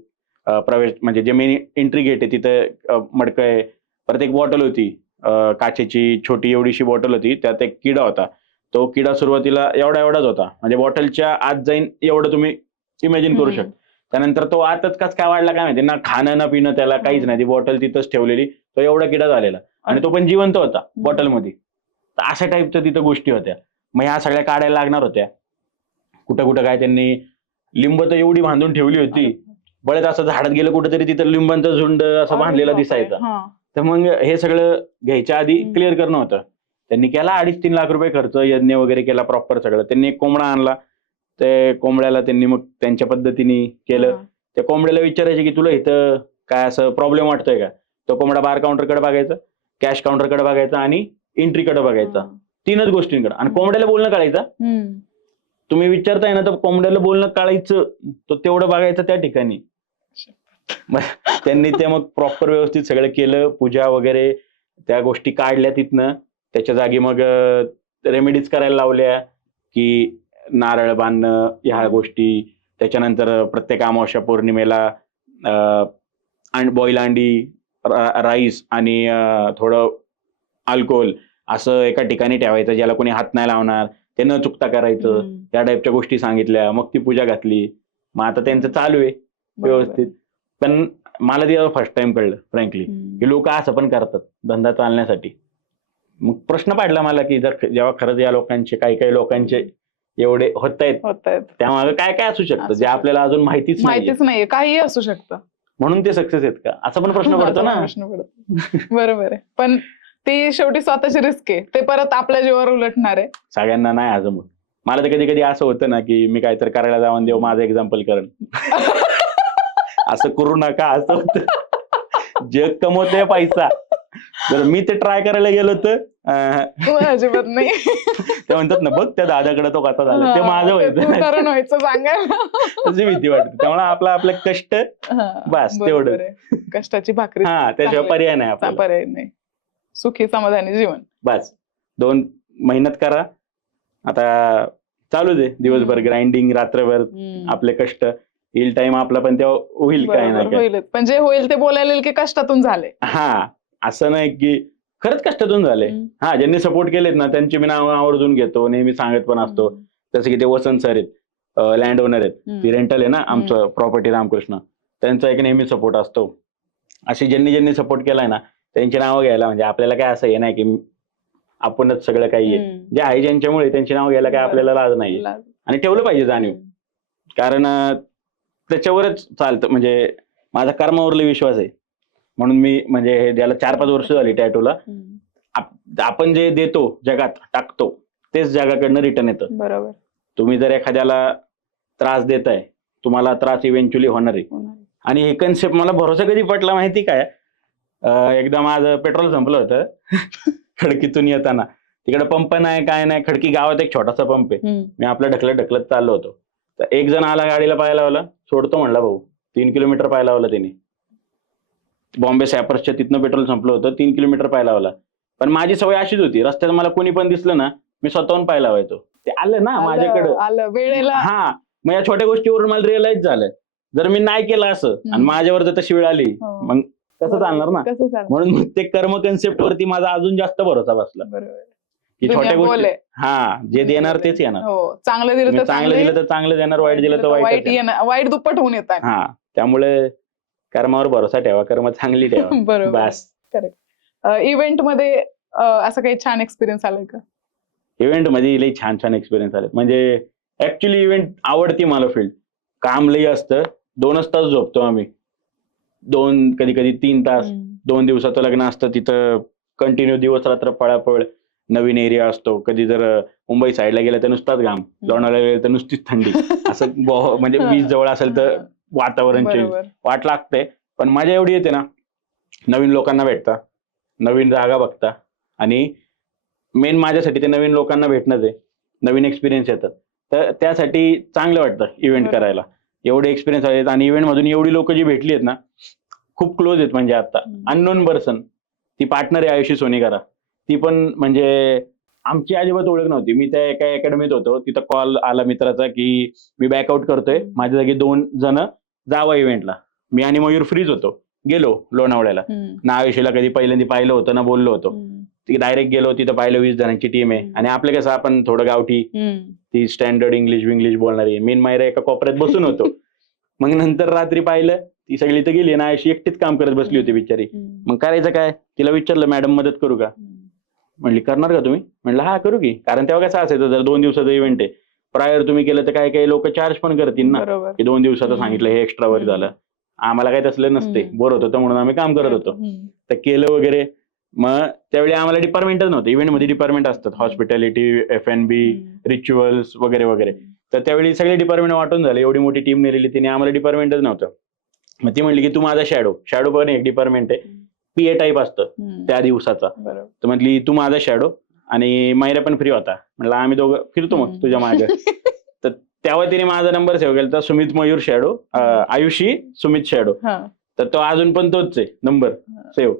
प्रवेश, म्हणजे जे मेन एंट्री गेट आहे तिथं मडकं आहे. परत एक बॉटल होती, काचेची छोटी एवढीशी बॉटल होती, त्यात एक किडा होता. तो किडा सुरुवातीला एवढाच होता, म्हणजे बॉटलच्या आत जाईन एवढं तुम्ही इमॅजिन करू शकता. त्यानंतर तो आतच कस काय वाढला काय माहिती, ना खाणं ना पिणं त्याला काहीच नाही, ती बॉटल तिथंच ठेवलेली, तो एवढा किडा झालेला, आणि तो पण जिवंत होता बॉटलमध्ये. तर अशा टाईपच्या तिथं गोष्टी होत्या. मग ह्या सगळ्या काढायला लागणार होत्या. कुठं कुठं काय त्यांनी लिंब तर एवढी बांधून ठेवली होती, बळच असं झाडात गेलं कुठेतरी तिथं लिंबांचा झुंड असं बांधलेला दिसायचा. तर मग हे सगळं घ्यायच्या आधी क्लिअर करणं होतं. त्यांनी केला 2.5-3 लाख रुपये खर्च, यज्ञ वगैरे केला प्रॉपर सगळं. त्यांनी एक कोंबडा आणला, ते कोंबड्याला त्यांनी मग त्यांच्या पद्धतीने केलं. त्या कोंबड्याला विचारायचे की तुला इथं काय असं प्रॉब्लेम वाटतोय का? तो कोंबडा बार काउंटरकडे बघायचा, कॅश काउंटरकडे बघायचा आणि एंट्रीकडे बघायचा, 3च गोष्टींकडे. आणि कोंबड्याला बोलणं कळायचं. तुम्ही विचारताय ना, तर कोंबड्याला बोलणं कळायचं, तो तेवढं बघायचं त्या ठिकाणी. त्यांनी ते मग प्रॉपर व्यवस्थित सगळं केलं, पूजा वगैरे त्या गोष्टी काढल्या तिथनं. त्याच्या जागी मग रेमेडीज करायला लावल्या, की नारळ बांधणं, ह्या गोष्टी. त्याच्यानंतर प्रत्येक अमावस्या पौर्णिमेला बॉईल अंडी, राईस आणि थोडं अल्कोहोल असं एका ठिकाणी ठेवायचं, ज्याला कोणी हात नाही लावणार, ते न चुकता करायचं. त्या टाईपच्या गोष्टी सांगितल्या. मग ती पूजा घातली. मग आता त्यांचं चालू आहे व्यवस्थित. पण मला ते फर्स्ट टाइम कळलं फ्रँकली, की लोक असं पण करतात धंदा चालण्यासाठी. मग प्रश्न पडला मला की जर जेव्हा खरंच या लोकांचे काही लोकांचे एवढे होत आहेत, त्यामागे काय काय असू शकतं जे आपल्याला अजून माहितीच नाहीये, काही असू शकतं, म्हणून ते सक्सेस आहेत का, असा पण प्रश्न पडतो ना. प्रश्न पडतो. बरोबर आहे. पण ती शेवटी स्वतःची रिस्क आहे, ते परत आपल्या जीवावर उलटणार आहे. सगळ्यांना नाही आज जमत. मला तर कधी कधी असं होतं ना की मी काहीतरी करायला जाऊन देऊ माझं एक्झाम्पल करण. असं करू नका असं होतं. जग कमवतोय पैसा, जर मी ते ट्राय करायला गेलो तर अजिबात नाही. ते म्हणतात ना बघ त्या दादाकडे तो कसा झाला, ते माझं व्हायचं. करण व्हायचं सांगायला. अशी भीती वाटते. त्यामुळे आपलं कष्ट बस तेवढं. कष्टाची भाकरी. हा त्याशिवाय पर्याय नाही आपल्याला. पर्याय नाही. सुखी समाधानी जीवन. बस 2 मेहनत करा. आता चालू दे दिवसभर ग्राइंडिंग, रात्रभर आपले कष्ट. येईल टाइम आपला पण तेव्हा होईल काय नाही काय. होईल, पण जे होईल ते बोलायला येईल की कष्टातून झाले. हा असं नाही की खरंच कष्टातून झाले. हा ज्यांनी सपोर्ट केलेत ना त्यांची मी नाव आवर्जून घेतो, नेहमी सांगत पण असतो. जसं की ते वसंत सर आहेत, लँड ओनर आहेत, ती रेंटल आहे ना आमचं प्रॉपर्टी रामकृष्ण, त्यांचा एक नेहमी सपोर्ट असतो. असे ज्यांनी सपोर्ट केलाय ना त्यांची नावं घ्यायला म्हणजे आपल्याला काय असं हे नाही की आपणच सगळं काही आहे. जे आहे ज्यांच्यामुळे त्यांची नाव घ्यायला काय आपल्याला लाज नाही. आणि ठेवलं पाहिजे जाणीव, कारण त्याच्यावरच चालतं. म्हणजे माझा कर्मावरला विश्वास आहे म्हणून मी म्हणजे हे ज्याला 4-5 वर्ष झाली टॅटूला, आपण जे देतो जगात टाकतो तेच जगाकडनं रिटर्न येतं. बरोबर. तुम्ही जर एखाद्याला त्रास देताय, तुम्हाला त्रास इव्हेंच्युअली होणार आहे. आणि हे कन्सेप्ट मला भरोसा कधी पटला माहिती काय, एकदा माझं पेट्रोल संपलं होतं खडकीतून येताना. तिकडे पंप नाही काय नाही, खडकी गावात एक छोटासा पंप आहे. मी आपलं ढकलत चाललो होतो, तर एक जण आला गाडीला पाय लावला, सोडतो म्हणला भाऊ. 3 किलोमीटर पाय लावला त्याने. बॉम्बे सॅपर्सच्या तिथनं पेट्रोल संपलं होतं, 3 किलोमीटर पाय लावला. पण माझी सवय अशीच होती, रस्त्यात मला कोणी पण दिसलं ना मी स्वतःहून पाय लावायचो. ते आलं ना माझ्याकडे आलं वेळेला. हा मग या छोट्या गोष्टीवरून मला रिअलाइज झालं, जर मी नाही केलं असं आणि माझ्यावर जर तशी वेळ आली मग कसं चालणार ना. म्हणून ते कर्म कन्सेप्ट वरती माझा अजून जास्त भरोसा बसला. की छोट्या गोष्टी जे देणार तेच येणार. चांगलं दिलं तर चांगलं देणार, वाईट दिलं तर वाईट दुप्पट होऊन येतात. हा त्यामुळे कर्मावर भरोसा ठेवा, कर्म चांगली ठेवा. बरोबर. बस. इव्हेंट मध्ये असं काही छान एक्सपिरियन्स आलाय का? इव्हेंट मध्ये लई छान एक्सपिरियन्स आले. म्हणजे ऍक्च्युली इव्हेंट आवडती मला फील्ड. काम लई असतं, 2च तास झोपतो आम्ही, 2 कधी 3 तास. 2 दिवसाचं लग्न असतं, तिथं कंटिन्यू दिवस रात्र पळापळ. नवीन एरिया असतो, कधी जर मुंबई साईडला गेलं तर नुसताच घाम, लोणावळ्याला गेलं तर नुसतीच थंडी. असं म्हणजे बीच जवळ असेल तर वातावरण चेंज, वाट लागते. पण मजा एवढी येते ना, नवीन लोकांना भेटता, नवीन जागा बघता, आणि मेन माझ्यासाठी ते नवीन लोकांना भेटणंच आहे. नवीन एक्सपिरियन्स येतात, तर त्यासाठी चांगलं वाटतं इव्हेंट करायला. एवढे एक्सपिरियन्स आहेत आणि इव्हेंट मधून एवढी लोक जी भेटली आहेत ना, खूप क्लोज आहेत. म्हणजे आता अननोन पर्सन, ती पार्टनर आहे आयुषी सोनीकरा. ती पण म्हणजे आमची अजिबात ओळख नव्हती. मी त्या एका अकॅडमीत होतो, तिथं कॉल आला मित्राचा की मी बॅकआउट करतोय, माझ्या जागी 2 जण जावा इव्हेंटला. मी आणि मयूर फ्रीज होतो, गेलो लोणावळ्याला. ना आयुषीला कधी पहिल्यांदा पाहिलं होतं ना बोललो होतो. ती डायरेक्ट गेलो, तिथं पाहिलं 20 जणांची टीम आहे. आणि आपलं कसं आपण थोडं गावठी, ती स्टँडर्ड इंग्लिश बोलणारी. मी मायरा एका कोपऱ्यात बसून होतो. मग नंतर रात्री पाहिलं, ती सगळी तर गेली ना, अशी एकटीच काम करत बसली होती बिचारी. मग करायचं काय, तिला विचारलं मॅडम मदत करू का, म्हणली करणार का तुम्ही, म्हणलं हा करू की. कारण तेव्हा कसं असायचं, जर 2 दिवसाचा इव्हेंट आहे, प्रायर तुम्ही केलं तर काही लोक चार्ज पण करतील ना, की 2 दिवसाचं सांगितलं हे एक्स्ट्रा वर झालं. आम्हाला काही तसलं नसते, बोर होत होतं म्हणून आम्ही काम करत होतो. तर केलं वगैरे. मग त्यावेळी आम्हाला डिपार्टमेंटच नव्हतं. इव्हेंट मध्ये डिपार्टमेंट असतात, हॉस्पिटॅलिटी, F&B, रिच्युअल्स वगैरे वगैरे. तर त्यावेळी सगळे डिपार्टमेंट वाटून झाले. एवढी मोठी टीम नेलेली तिने, आम्हाला डिपार्टमेंटच नव्हतं. मग ती म्हणली की तू माझा शॅडो पण एक डिपार्टमेंट आहे, PA टाईप असतं त्या दिवसाचा. तर म्हटली तू माझा शॅडो, आणि मायरा पण फ्री होता. म्हणलं आम्ही दोघं फिरतो मग तुझ्या मागे. तर तेव्हा तिने माझा नंबर सेव्ह केला, सुमित मयूर शॅडो, आयुषी सुमित शॅडो. तर तो अजून पण तोच आहे नंबर सेव्ह.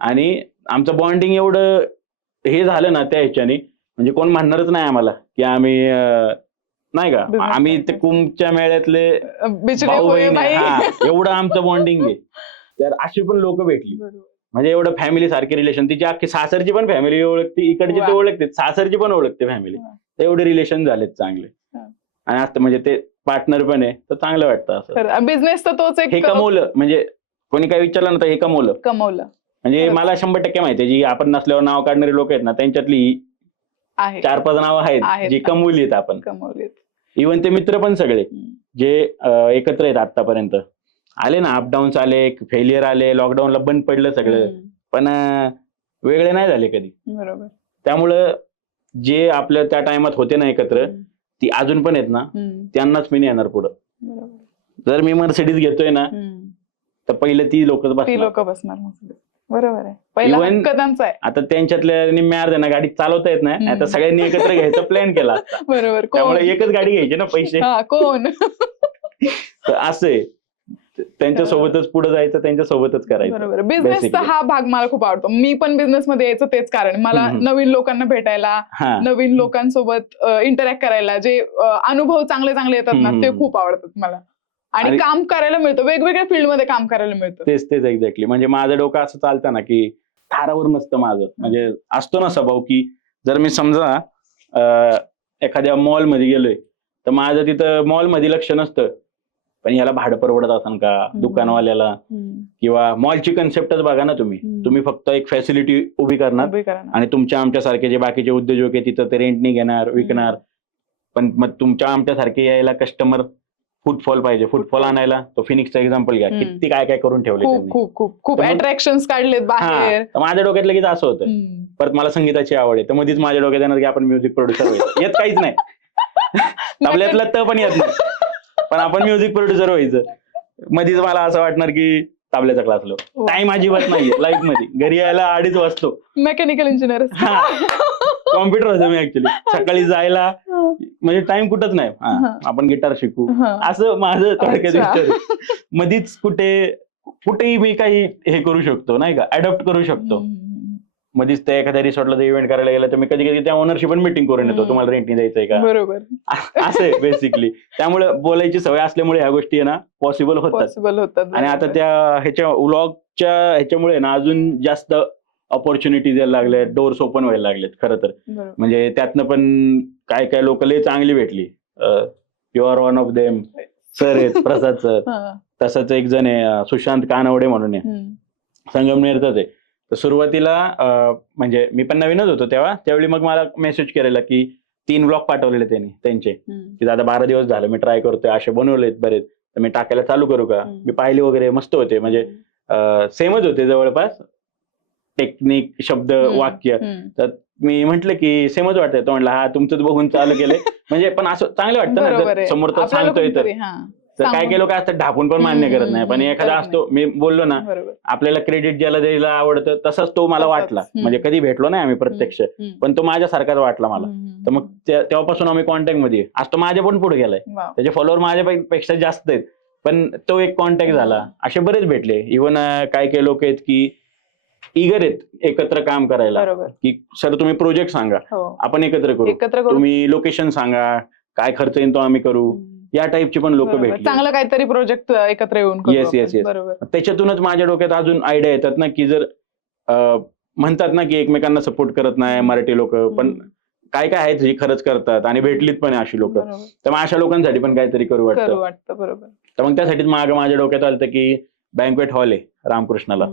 आणि आमचं बॉन्डिंग एवढं हे झालं ना त्या ह्याच्याने, म्हणजे कोण म्हणणारच नाही आम्हाला की आम्ही नाही का, आम्ही ते कुंभच्या मेळ्यातले भाऊ बहीण. एवढं आमचं बॉन्डिंग आहे. तर अशी पण लोक भेटली, म्हणजे एवढं फॅमिली सारखे रिलेशन. तिची अख्खी सासरची पण फॅमिली ओळखते, इकडची ते ओळखते, सासरची पण ओळखते फॅमिली. तर एवढे रिलेशन झालेत चांगले. आणि आता म्हणजे ते पार्टनर पण आहे, तर चांगलं वाटतं असं. बिझनेस तर तोच एक. हे कमवलं म्हणजे कोणी काही विचारलं ना तर हे कमवलं. म्हणजे मला 100% माहिती आहे, जी आपण नसल्यावर नाव काढणारे लोक आहेत ना, त्यांच्यातली 4-5 नावं आहेत जी कमवली आहेत आपण. इव्हन ते मित्र पण सगळे जे एकत्र आहेत आतापर्यंत. आले ना अपडाऊन्स आले, फेलियर आले, लॉकडाऊनला बंद पडलं सगळं, पण वेगळे नाही झाले कधी. बरोबर. त्यामुळं जे आपल्या त्या टायमात होते ना एकत्र, ती अजून पण आहेत ना, त्यांनाच मी नेणार पुढं. बरोबर. जर मी मर्सिडीज घेतोय ना, तर पहिले ती लोकच ती बसणार. लोक बसणार Mercedes. बरोबर आहे. पहिला Even हक्क त्यांचा आहे. आता त्यांच्यातल्या निम्म्या अर्ध्यांना गाडी चालवता येत नाही, आता सगळ्यांनी एकत्र घ्यायचा प्लॅन केला असता. बरोबर. त्यामुळे कोण? एकच गाडी घ्यायची ना पैसे. हा, कोण? तर असं आहे. त्यांच्या सोबतच पुढे जायचं, त्यांच्या सोबतच करायचं. बरोबर. बिझनेसचा basically. हा भाग मला खूप आवडतो. मी पण बिझनेस मध्ये यायचं तेच कारण. मला नवीन लोकांना भेटायला, हा नवीन लोकांसोबत इंटरॅक्ट करायला, जे अनुभव चांगले चांगले येतात ना, ते खूप आवडतात मला. आणि काम करायला मिळतं, वेगवेगळ्या फील्डमध्ये काम करायला मिळतं. तेच एक्झॅक्टली. म्हणजे माझं डोकं असं चालतं ना, की थारावर नसतं माझं. म्हणजे असतो ना स्वभाव, की जर मी समजा एखाद्या मॉलमध्ये गेलोय, तर माझं तिथं मॉलमध्ये लक्ष नसतं, पण याला भाडं परवडत असेल का दुकानवाल्याला, किंवा मॉलची कन्सेप्टच बघा ना तुम्ही फक्त एक फॅसिलिटी उभी करणार आणि तुमच्या आमच्यासारखे जे बाकीचे उद्योजक आहे तिथं ते रेंटनी घेणार, विकणार. पण मग तुमच्या आमच्यासारखे यायला कस्टमर फुटफॉल पाहिजे. फुटफॉल आणायला तो फिनिक्सचा एक्झाम्पल घ्या, किती काय काय करून ठेवले त्यांनी. खूप अट्रॅक्शन्स काढलेत बाहेर. माझ्या डोक्यात लगेच असं होतं. परत मला संगीताची आवड आहे, तर मध्येच माझ्या डोक्यात येणार की आपण म्युझिक प्रोड्युसर व्हायचं. येत काहीच नाही, तबल्यातला त पण येत नाही, पण आपण म्युझिक प्रोड्युसर व्हायचं. मध्येच मला असं वाटणार की तबल्याचा क्लास लो. टाइम अजिबात नाहीये लाईफ मध्ये. घरी यायला 2:30 वाजतो. Mechanical engineer. कॉम्प्युटर होतो मी ऍक्च्युली. सकाळी जायला म्हणजे टाइम कुठंच नाही. आपण गिटार शिकू, असं माझं थोडक्यात विचार. मधीच कुठेही मी काही हे करू शकतो नाही का, अडॉप्ट करू शकतो. मधीच त्या एखाद्या रिसॉर्टला इव्हेंट करायला गेलं तर मी कधी कधी त्या ओनरशी पण मीटिंग करून येतो, तुम्हाला रेंटनी जायचंय का. बरोबर. असं आहे बेसिकली. त्यामुळे बोलायची सवय असल्यामुळे ह्या गोष्टी ना पॉसिबल होतात. आणि आता त्या ह्याच्या व्लॉगच्या ह्याच्यामुळे ना अजून जास्त ऑपॉर्च्युनिटीज यायला लागल्या, डोर्स ओपन व्हायला लागलेत खरं तर. म्हणजे त्यातनं पण काय लोक लय चांगली भेटली. You are one of them. Sir आहेत प्रसाद सर. तसंच एक जण आहे सुशांत कानवडे म्हणून आहे, संगमनेरचाच आहे. तर सुरुवातीला म्हणजे मी पण नवीनच होतो त्यावेळी मग मला मेसेज केलेला की 3 ब्लॉग पाठवलेले त्यांचे, की दादा 12 दिवस झालं मी ट्राय करतोय, असे बनवलेत बरेच, तर मी टाकायला चालू करू का. मी पाहिले वगैरे, मस्त होते. म्हणजे सेमच होते जवळपास टेक्निक, शब्द, वाक्य. तर मी म्हंटल की सेमच वाटतंय. तो म्हटलं हा तुमचंच बघून चालू केलंय. म्हणजे पण असं चांगलं वाटतं ना समोर तर सांगतोय तर काही लोक असतात ढापून पण मान्य करत नाही. पण एखादा असतो, मी बोललो ना, आपल्याला क्रेडिट ज्याला द्यायला आवडतं तसंच तो मला वाटला. म्हणजे कधी भेटलो नाही आम्ही प्रत्यक्ष, पण तो माझ्यासारखाच वाटला मला. तर मग तेव्हापासून आम्ही कॉन्टॅक्ट मध्ये. आज तो माझ्या पण पुढे गेलाय, त्याचे फॉलोअर माझ्यापेक्षा जास्त आहेत, पण तो एक कॉन्टॅक्ट झाला. असे बरेच भेटले. इव्हन काही लोक आहेत की इगर आहेत एकत्र काम करायला, की सर तुम्ही प्रोजेक्ट सांगा, आपण एकत्र करू. तुम्ही लोकेशन सांगा, काय खर्च येईल तो आम्ही करू. या टाईपची पण लोक भेटली. चांगलं काहीतरी प्रोजेक्ट एकत्र येऊन. येस. त्याच्यातूनच माझ्या डोक्यात अजून आयडिया येतात ना, की जर म्हणतात ना की एकमेकांना सपोर्ट करत नाही मराठी लोक, पण काय आहेत जी खरंच करतात आणि भेटलीत पण अशी लोक. तर मग अशा लोकांसाठी पण काहीतरी करू वाटतं. बरोबर. तर मग त्यासाठीच माझ्या डोक्यात आलं की बँक्वेट हॉल आहे रामकृष्णाला,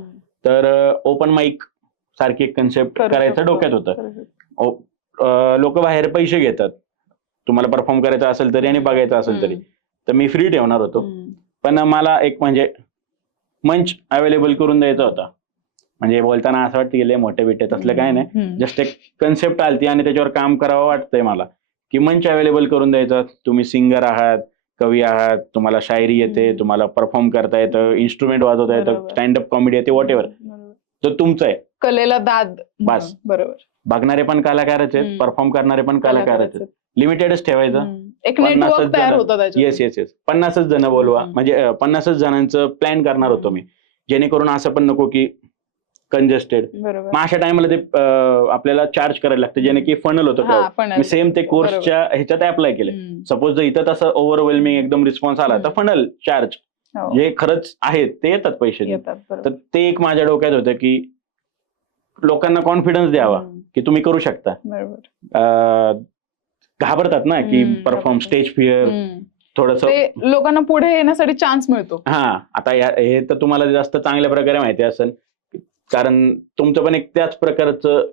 तर ओपन माईक सारखी एक कन्सेप्ट करायचं डोक्यात होतं. लोक बाहेर पैसे घेतात तुम्हाला परफॉर्म करायचं असेल तरी आणि बघायचं असेल तरी, तर मी फ्री ठेवणार होतो. पण मला एक म्हणजे मंच अवेलेबल करून द्यायचा होता. म्हणजे बोलताना असं वाटतं की लय मोठे बिटे तसलं काय नाही, जस्ट एक कन्सेप्ट आलती आणि त्याच्यावर काम करावं वाटतंय मला, की मंच अवेलेबल करून द्यायचा. तुम्ही सिंगर आहात, कवी आहात, तुम्हाला शायरी येते, तुम्हाला परफॉर्म करता येतं, इन्स्ट्रुमेंट वाजवता येतं, स्टँडअप कॉमेडी येते, व्हॉट एव्हर, तो तुमचं आहे. कलेला दाद. बस. बरोबर. बघणारे पण कलाकारच आहेत, परफॉर्म करणारे पण कलाकारच आहेत. लिमिटेडच ठेवायचं. एक नेटवर्क तयार होतं त्याच्यात. येस. 50च जण बोलवा. म्हणजे 50च जणांचं प्लॅन करणार होतो मी, जेणेकरून असं पण नको की कंजेस्टेड. मग अशा टाइमला ते आपल्याला चार्ज करायला लागतं, जेणे की फनल होतं. मी सेम ते कोर्सच्या ह्याच्यात अप्लाय केले. सपोज जर इथं तसं ओव्हरवेल्मिंग एकदम रिस्पॉन्स आला तर फनल चार्ज जे खरंच आहेत ते येतात पैसे. तर ते एक माझ्या डोक्यात होतं की लोकांना कॉन्फिडन्स द्यावा की तुम्ही करू शकता. घाबरतात ना की परफॉर्म, स्टेज फिअर, थोडस लोकांना पुढे येण्यासाठी चान्स मिळतो. आता हे तर तुम्हाला जास्त चांगल्या प्रकारे माहिती असेल, कारण तुमचं पण एक त्याच प्रकारचं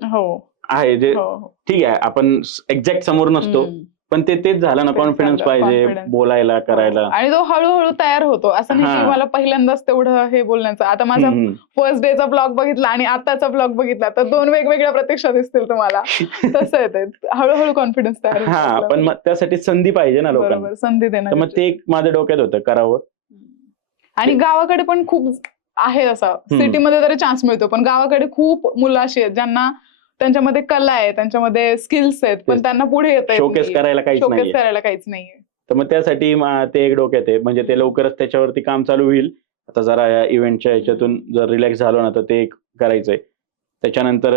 आहे जे ठीक आहे आपण एक्झॅक्ट समोर नसतो, पण तेच झालं ना, तेच कॉन्फिडन्स झालं, पाहिजे confidence. बोलायला करायला. आणि तो हळूहळू तयार होतो. असं नाही की हा. मला पहिल्यांदाच तेवढं हे बोलण्याचं. आता माझा हम्म, फर्स्ट डेचा ब्लॉग बघितला आणि आताचा ब्लॉग बघितला तर 2 वेगवेगळ्या प्रतीक्षा दिसतील तुम्हाला. तसं आहे ते. हळूहळू कॉन्फिडन्स तयार होतो हा, पण आपल्यामध्ये. मग त्यासाठी संधी पाहिजे ना लोकांना. बरोबर, संधी देणं तर मग ते गरजेचं एक माझ्या डोक्यात होतं करावं. आहे. आणि गावाकडे पण खूप आहे असं. सिटीमध्ये तरी चान्स मिळतो, पण गावाकडे खूप मुलं अशी आहेत ज्यांना त्यांच्यामध्ये कला आहे, त्यांच्यामध्ये स्किल्स आहेत, पण तेच. त्यांना पुढे येता येत शोकेस नाहीये. करायला काहीच शोकेस नाहीये. करायला काहीच नाहीये. तर मग त्यासाठी ते एक डोक्यात आहे. म्हणजे ते लवकरच त्याच्यावरती काम चालू होईल. आता जरा या इव्हेंटच्या ह्याच्यातून जर रिलॅक्स झालो ना, तर ते एक करायचंय. त्याच्यानंतर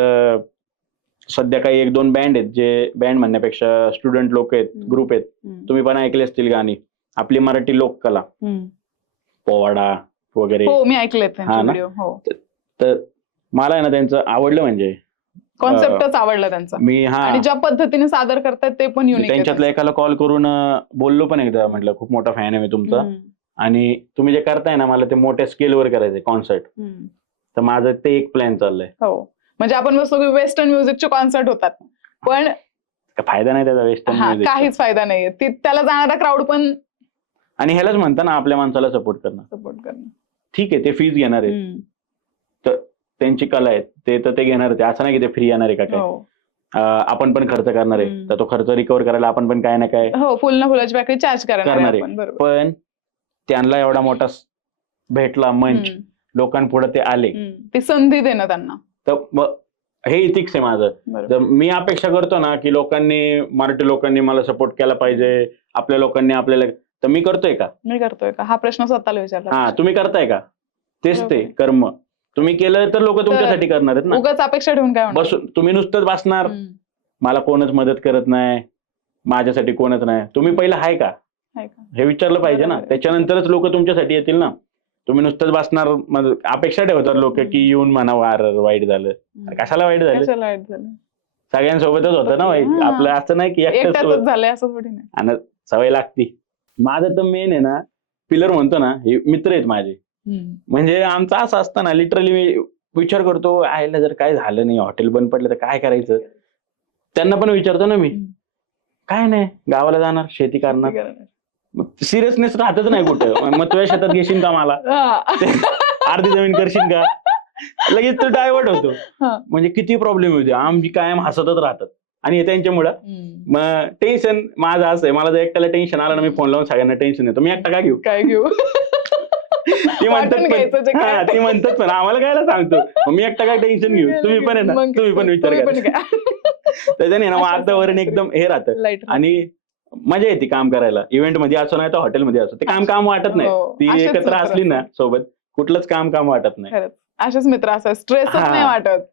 सध्या काही 1-2 बँड आहेत, जे बँड म्हणण्यापेक्षा स्टुडंट लोक आहेत, ग्रुप आहेत. तुम्ही पण ऐकले असतील गाणी. आपली मराठी लोककला, पोवाडा वगैरे. हो, मी ऐकलेत त्यांचे हा ना? व्हिडिओ. हो. तर मला आहे ना त्यांचं आवडलं. म्हणजे कॉन्सेप्टच आवडला त्यांचा. मी आणि ज्या पद्धतीने सादर करतायत ते पण युनिक आहे त्यांच्यातल्या त्यांचं. एकाला कॉल करून बोललो पण एकदा. म्हटलं खूप मोठा फॅन आहे मी तुमचा, आणि तुम्ही जे करताय ना मला ते मोठ्या स्केलवर करायचंय कॉन्सर्ट. तर माझं ते एक प्लॅन चाललंय. हो, म्हणजे आपण बसतो की वेस्टर्न म्युझिकचे कॉन्सर्ट होतात, पण काय फायदा नाही त्याचा वेस्टर्न हा म्युझिक. काहीच फायदा नाहीये. त्याला जाणारा क्राऊड पण आणि ह्यालाच म्हणता ना आपल्या माणसाला सपोर्ट करणं. सपोर्ट करणं. ठीक आहे, ते फीज घेणार आहेत, तर त्यांची कला आहे, ते घेणार आहे. असं नाही की ते फ्री येणार आहे का काय. हो. आपण पण खर्च करणार आहे, तर तो खर्च रिकव्हर करायला आपण पण काय ना काय हो, फुल ना फुलाची पाकळी चार्ज करणार करणार आहे आहे. आपण. बरोबर. पण त्यांना एवढा मोठा भेटला मंच, लोकांपुढे ते आले, ती संधी देणं त्यांना. तर मग हे इथिक्स आहे माझं. बरोबर. तर मी अपेक्षा करतो ना की मराठी लोकांनी मला सपोर्ट केला पाहिजे, आपल्या लोकांनी आपल्याला. तर मी करतोय का? मी करतोय का? हा प्रश्न स्वतःला विचारला हा, पाहिजे. तुम्ही करताय का? तेच ते बरोबर. कर्म तुम्ही केलं तर लोक तुमच्यासाठी करणार आहेत ना. उगाच अपेक्षा ठेवून काय होणार? बसून तुम्ही नुसतंच बसणार, मला कोणच मदत करत नाही, माझ्यासाठी कोणच नाही. तुम्ही पहिलं आहे का आहे का? हे विचारलं पाहिजे ना. बरोबर. त्याच्यानंतरच लोक तुमच्यासाठी येतील ना. तुम्ही नुसतंच बसणार, अपेक्षा ठेवतात लोक की येऊन म्हणावं अरे वाईट झालं. कशाला वाईट झालं? कशाला वाईट झालं? सगळ्यांसोबतच होतं ना वाईट. हा. आपलं असं नाही की एकट्याच एकट्यातच सोबत. झालंय असं थोडी नाही. आणि सवय लागती. माझं तर मेन आहे ना, पिलर म्हणतो ना, हे मित्र आहेत माझे. म्हणजे आमचं असं असतं ना, लिटरली मी विचार करतो आयला जर काय झालं नाही, हॉटेल बंद पडलं तर काय करायचं. त्यांना पण विचारतो ना मी, काय नाही गावाला जाणार, शेती करणार. सिरियसनेस राहतच नाही कुठं. मग तुझ्या शेतात घेशील का मला, अर्धी जमीन करशील का, लगेच तो डायव्हर्ट होतो. म्हणजे किती प्रॉब्लेम होते, आमची कायम हसतच राहतात. आणि हे त्यांच्यामुळं मग टेन्शन माझं असं आहे, मला जर एकट्याला टेन्शन आलं ना, मी फोन लावून सगळ्यांना टेन्शन देतो. मी एकटा काय घेऊ, काय घेऊ. ती वाटून घ्यायचं जे काय. ती म्हणतात पण आम्हाला कायला सांगतो, मग मी एकटा काय टेन्शन घेऊ. तुम्ही पण आहे ना, तुम्ही पण विचार करा. त्याच्याने ना वातावरण एकदम हे राहतं आणि मजा येते काम करायला. इव्हेंट मध्ये असो नाही तर हॉटेलमध्ये असो, ते काम वाटत नाही. ती एकत्र असली ना सोबत, कुठलंच काम वाटत नाही. खरंच असेच मित्र असतात, स्ट्रेसच नाही वाटत.